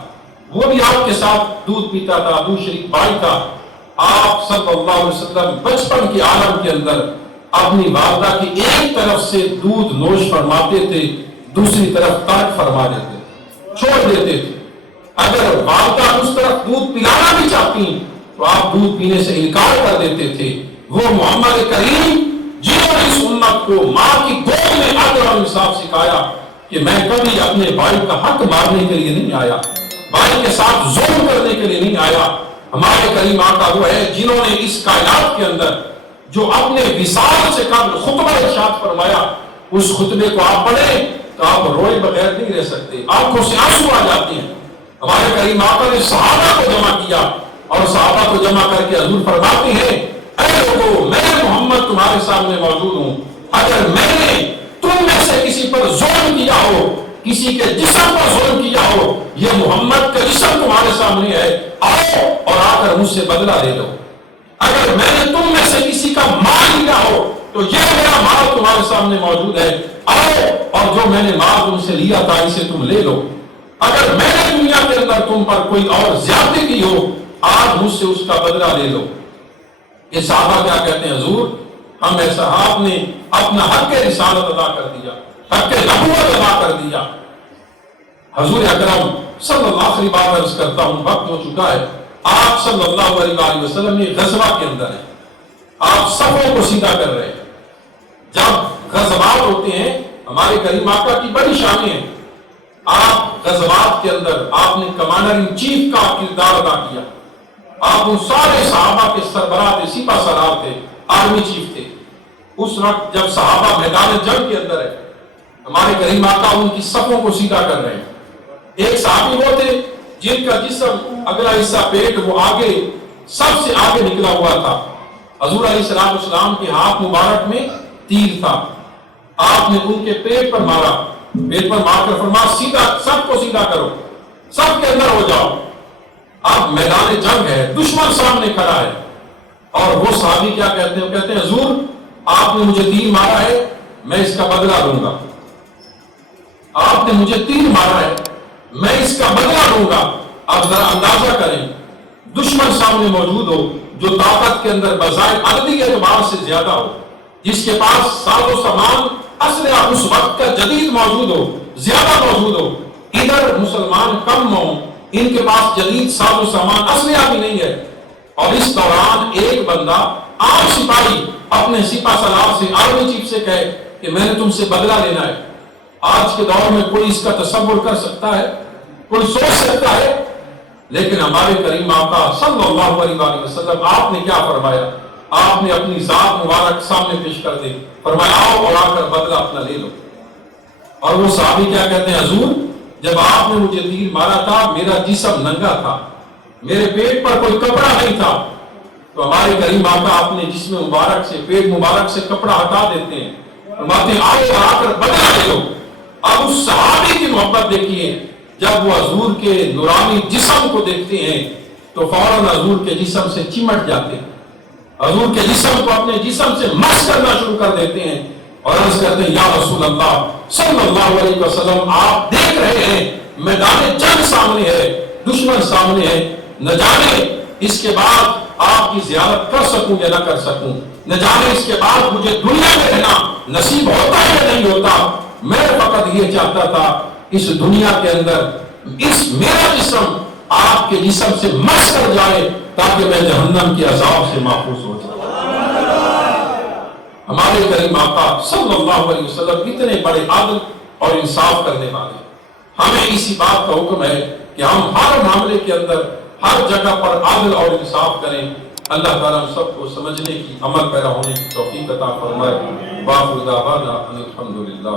وہ بھی آپ کے ساتھ دودھ پیتا تھا، دودھ شریک بھائی تھا۔ آپ صلی اللہ علیہ وسلم بچپن کے عالم کے اندر اپنی والدہ کی ایک طرف سے دودھ نوش فرماتے تھے، دوسری طرف ترک فرما دیتے، چھوڑ دیتے تھے۔ اگر والدہ اس طرف دودھ پلانا بھی چاہتی تو آپ دودھ پینے سے انکار کر دیتے تھے۔ وہ محمد کریم جنہوں نے اس امت کو ماں کی گود میں عدل اور انصاف سکھایا کہ میں کبھی اپنے بھائی کا حق مارنے کے لیے نہیں آیا، بھائی کے ساتھ ظلم کرنے کے لیے نہیں آیا۔ ہمارے کریم آقا وہ ہے جنہوں نے اس کائنات کے اندر جو اپنے وصال سے قبل خطبہ ارشاد فرمایا، اس خطبے کو آپ پڑھیں تو آپ روئے بغیر نہیں رہ سکتے، آنکھوں سے آنسو آ جاتے ہیں۔ ہمارے کریم آقا نے صحابہ کو جمع کیا اور صحابہ کو جمع کر کے حضور فرماتے ہیں اے لوگو میں محمد تمہارے سامنے موجود ہوں، اگر میں نے تم میں سے کسی پر ظلم کیا ہو، کسی کے جسم پر ظلم کیا ہو، یہ محمد کا جسم تمہارے سامنے ہے، آؤ اور آ کر مجھ سے بدلہ لے لو۔ اگر میں نے تم میں سے کسی کا مال لیا ہو تو یہ میرا مال تمہارے سامنے موجود ہے، آؤ اور جو میں نے مال تم سے لیا تھا اسے تم لے لو۔ اگر میں نے دنیا کے اندر تم پر کوئی اور زیادتی کی ہو، آج مجھ سے اس کا بدلہ لے لو۔ یہ صحابہ کیا کہتے ہیں حضور ہم ایسا آپ نے اپنا حق رسالت ادا کر دیا، حق نبوت ادا کر دیا۔ حضور اکرم صلی اللہ علیہ وسلم عرض کرتا ہوں وقت ہو چکا ہے، آپ صلی اللہ علیہ وسلم نے غزوہ کے اندر ہیں، آپ صفوں کو سیدھا کر رہے ہیں۔ جب غزوات ہوتے ہیں ہمارے کریم آقا کی بڑی شانیں ہیں، آپ غزوات کے اندر آپ نے کمانڈر ان چیف کا کردار ادا کیا، آپ ان سارے صحابہ کے سربراہ تھے، سپہ سالار تھے، آرمی چیف تھے۔ اس وقت جب صحابہ میدان جنگ کے اندر ہے، ہمارے کریم آقا ان کی صفوں کو سیدھا کر رہے ہیں۔ ایک صحابی وہ تھے جن کا جسم اگلا حصہ پیٹ وہ آگے سب سے آگے نکلا ہوا تھا۔ حضور علیہ السلام کے ہاتھ مبارک میں تیر تھا، آپ نے ان کے پیٹ پر مارا، پیٹ پر مار کر فرمایا سیدھا سب کو سیدھا کرو۔ سب کے اندر ہو جاؤ. اب میدان جنگ ہے، دشمن سامنے کھڑا ہے، اور وہ صحابی کیا کہتے ہیں؟ وہ کہتے ہیں حضور آپ نے مجھے تیر مارا ہے، میں اس کا بدلہ لوں گا. آپ نے مجھے تیر مارا ہے، میں اس کا بدلہ لوں گا. آپ ذرا اندازہ کریں، دشمن سامنے موجود ہو جو طاقت کے اندر بظاہر عددی اعتبار سے زیادہ ہو، جس کے پاس ساز و سامان اسلحہ اس وقت کا جدید موجود ہو، زیادہ موجود ہو. ادھر مسلمان کم ہوں، ان کے پاس جدید ساز و سامان اسلحہ بھی نہیں ہے، اور اس دوران ایک بندہ عام سپاہی اپنے سپہ سالار سے، آرمی چیف سے کہے کہ میں نے تم سے بدلہ لینا ہے. آج کے دور میں کوئی اس کا تصور کر سکتا ہے؟ کوئی سوچ سکتا ہے؟ لیکن ہمارے کریم آقا صلی اللہ علیہ وآلہ وسلم آپ نے کیا فرمایا؟ آپ نے اپنی ذات مبارک سامنے پیش کر دی، فرمایا آؤ اور آ کر بدلہ اپنا لے لو. اور وہ صحابی کیا کہتے ہیں؟ حضور جب آپ نے مجھے تیر مارا تھا میرا جسم ننگا تھا، میرے پیٹ پر کوئی کپڑا نہیں تھا. تو ہمارے کریم آقا اپنے جسم مبارک سے، پیٹ مبارک سے کپڑا ہٹا دیتے ہیں، فرماتے ہیں آؤ اور آ کر بدلہ لے لو. اب اس صحابی کی محبت دیکھیے، جب وہ حضور کے نورانی جسم کو دیکھتے ہیں تو فوراً حضور کے جسم سے چمٹ جاتے ہیں، حضور کے جسم کو اپنے جسم سے مس کرنا شروع کر دیتے ہیں، اور عرض کرتے ہیں یا رسول اللہ صلی اللہ علیہ وسلم آپ دیکھ رہے ہیں میدان جنگ سامنے ہے، دشمن سامنے ہے، نہ جانے اس کے بعد آپ کی زیارت کر سکوں یا نہ کر سکوں، نہ جانے اس کے بعد مجھے دنیا میں رہنا نصیب ہوتا ہے یا نہیں ہوتا. میں فقط یہ چاہتا تھا اس دنیا کے اندر اس میرا جسم آپ کے جسم سے مس کر جائے تاکہ میں جہنم کے عذاب سے محفوظ ہو جاؤں. ہمارے کریم آقا صلی اللہ علیہ وسلم اتنے بڑے عدل اور انصاف کرنے والے، ہمیں اسی بات کا حکم ہے کہ ہم ہر معاملے کے اندر ہر جگہ پر عدل اور انصاف کریں. اللہ تعالیٰ ہم سب کو سمجھنے کی، عمل پیرا ہونے کی توفیق عطا فرمائے. وآخر دعوانا ان الحمد للہ.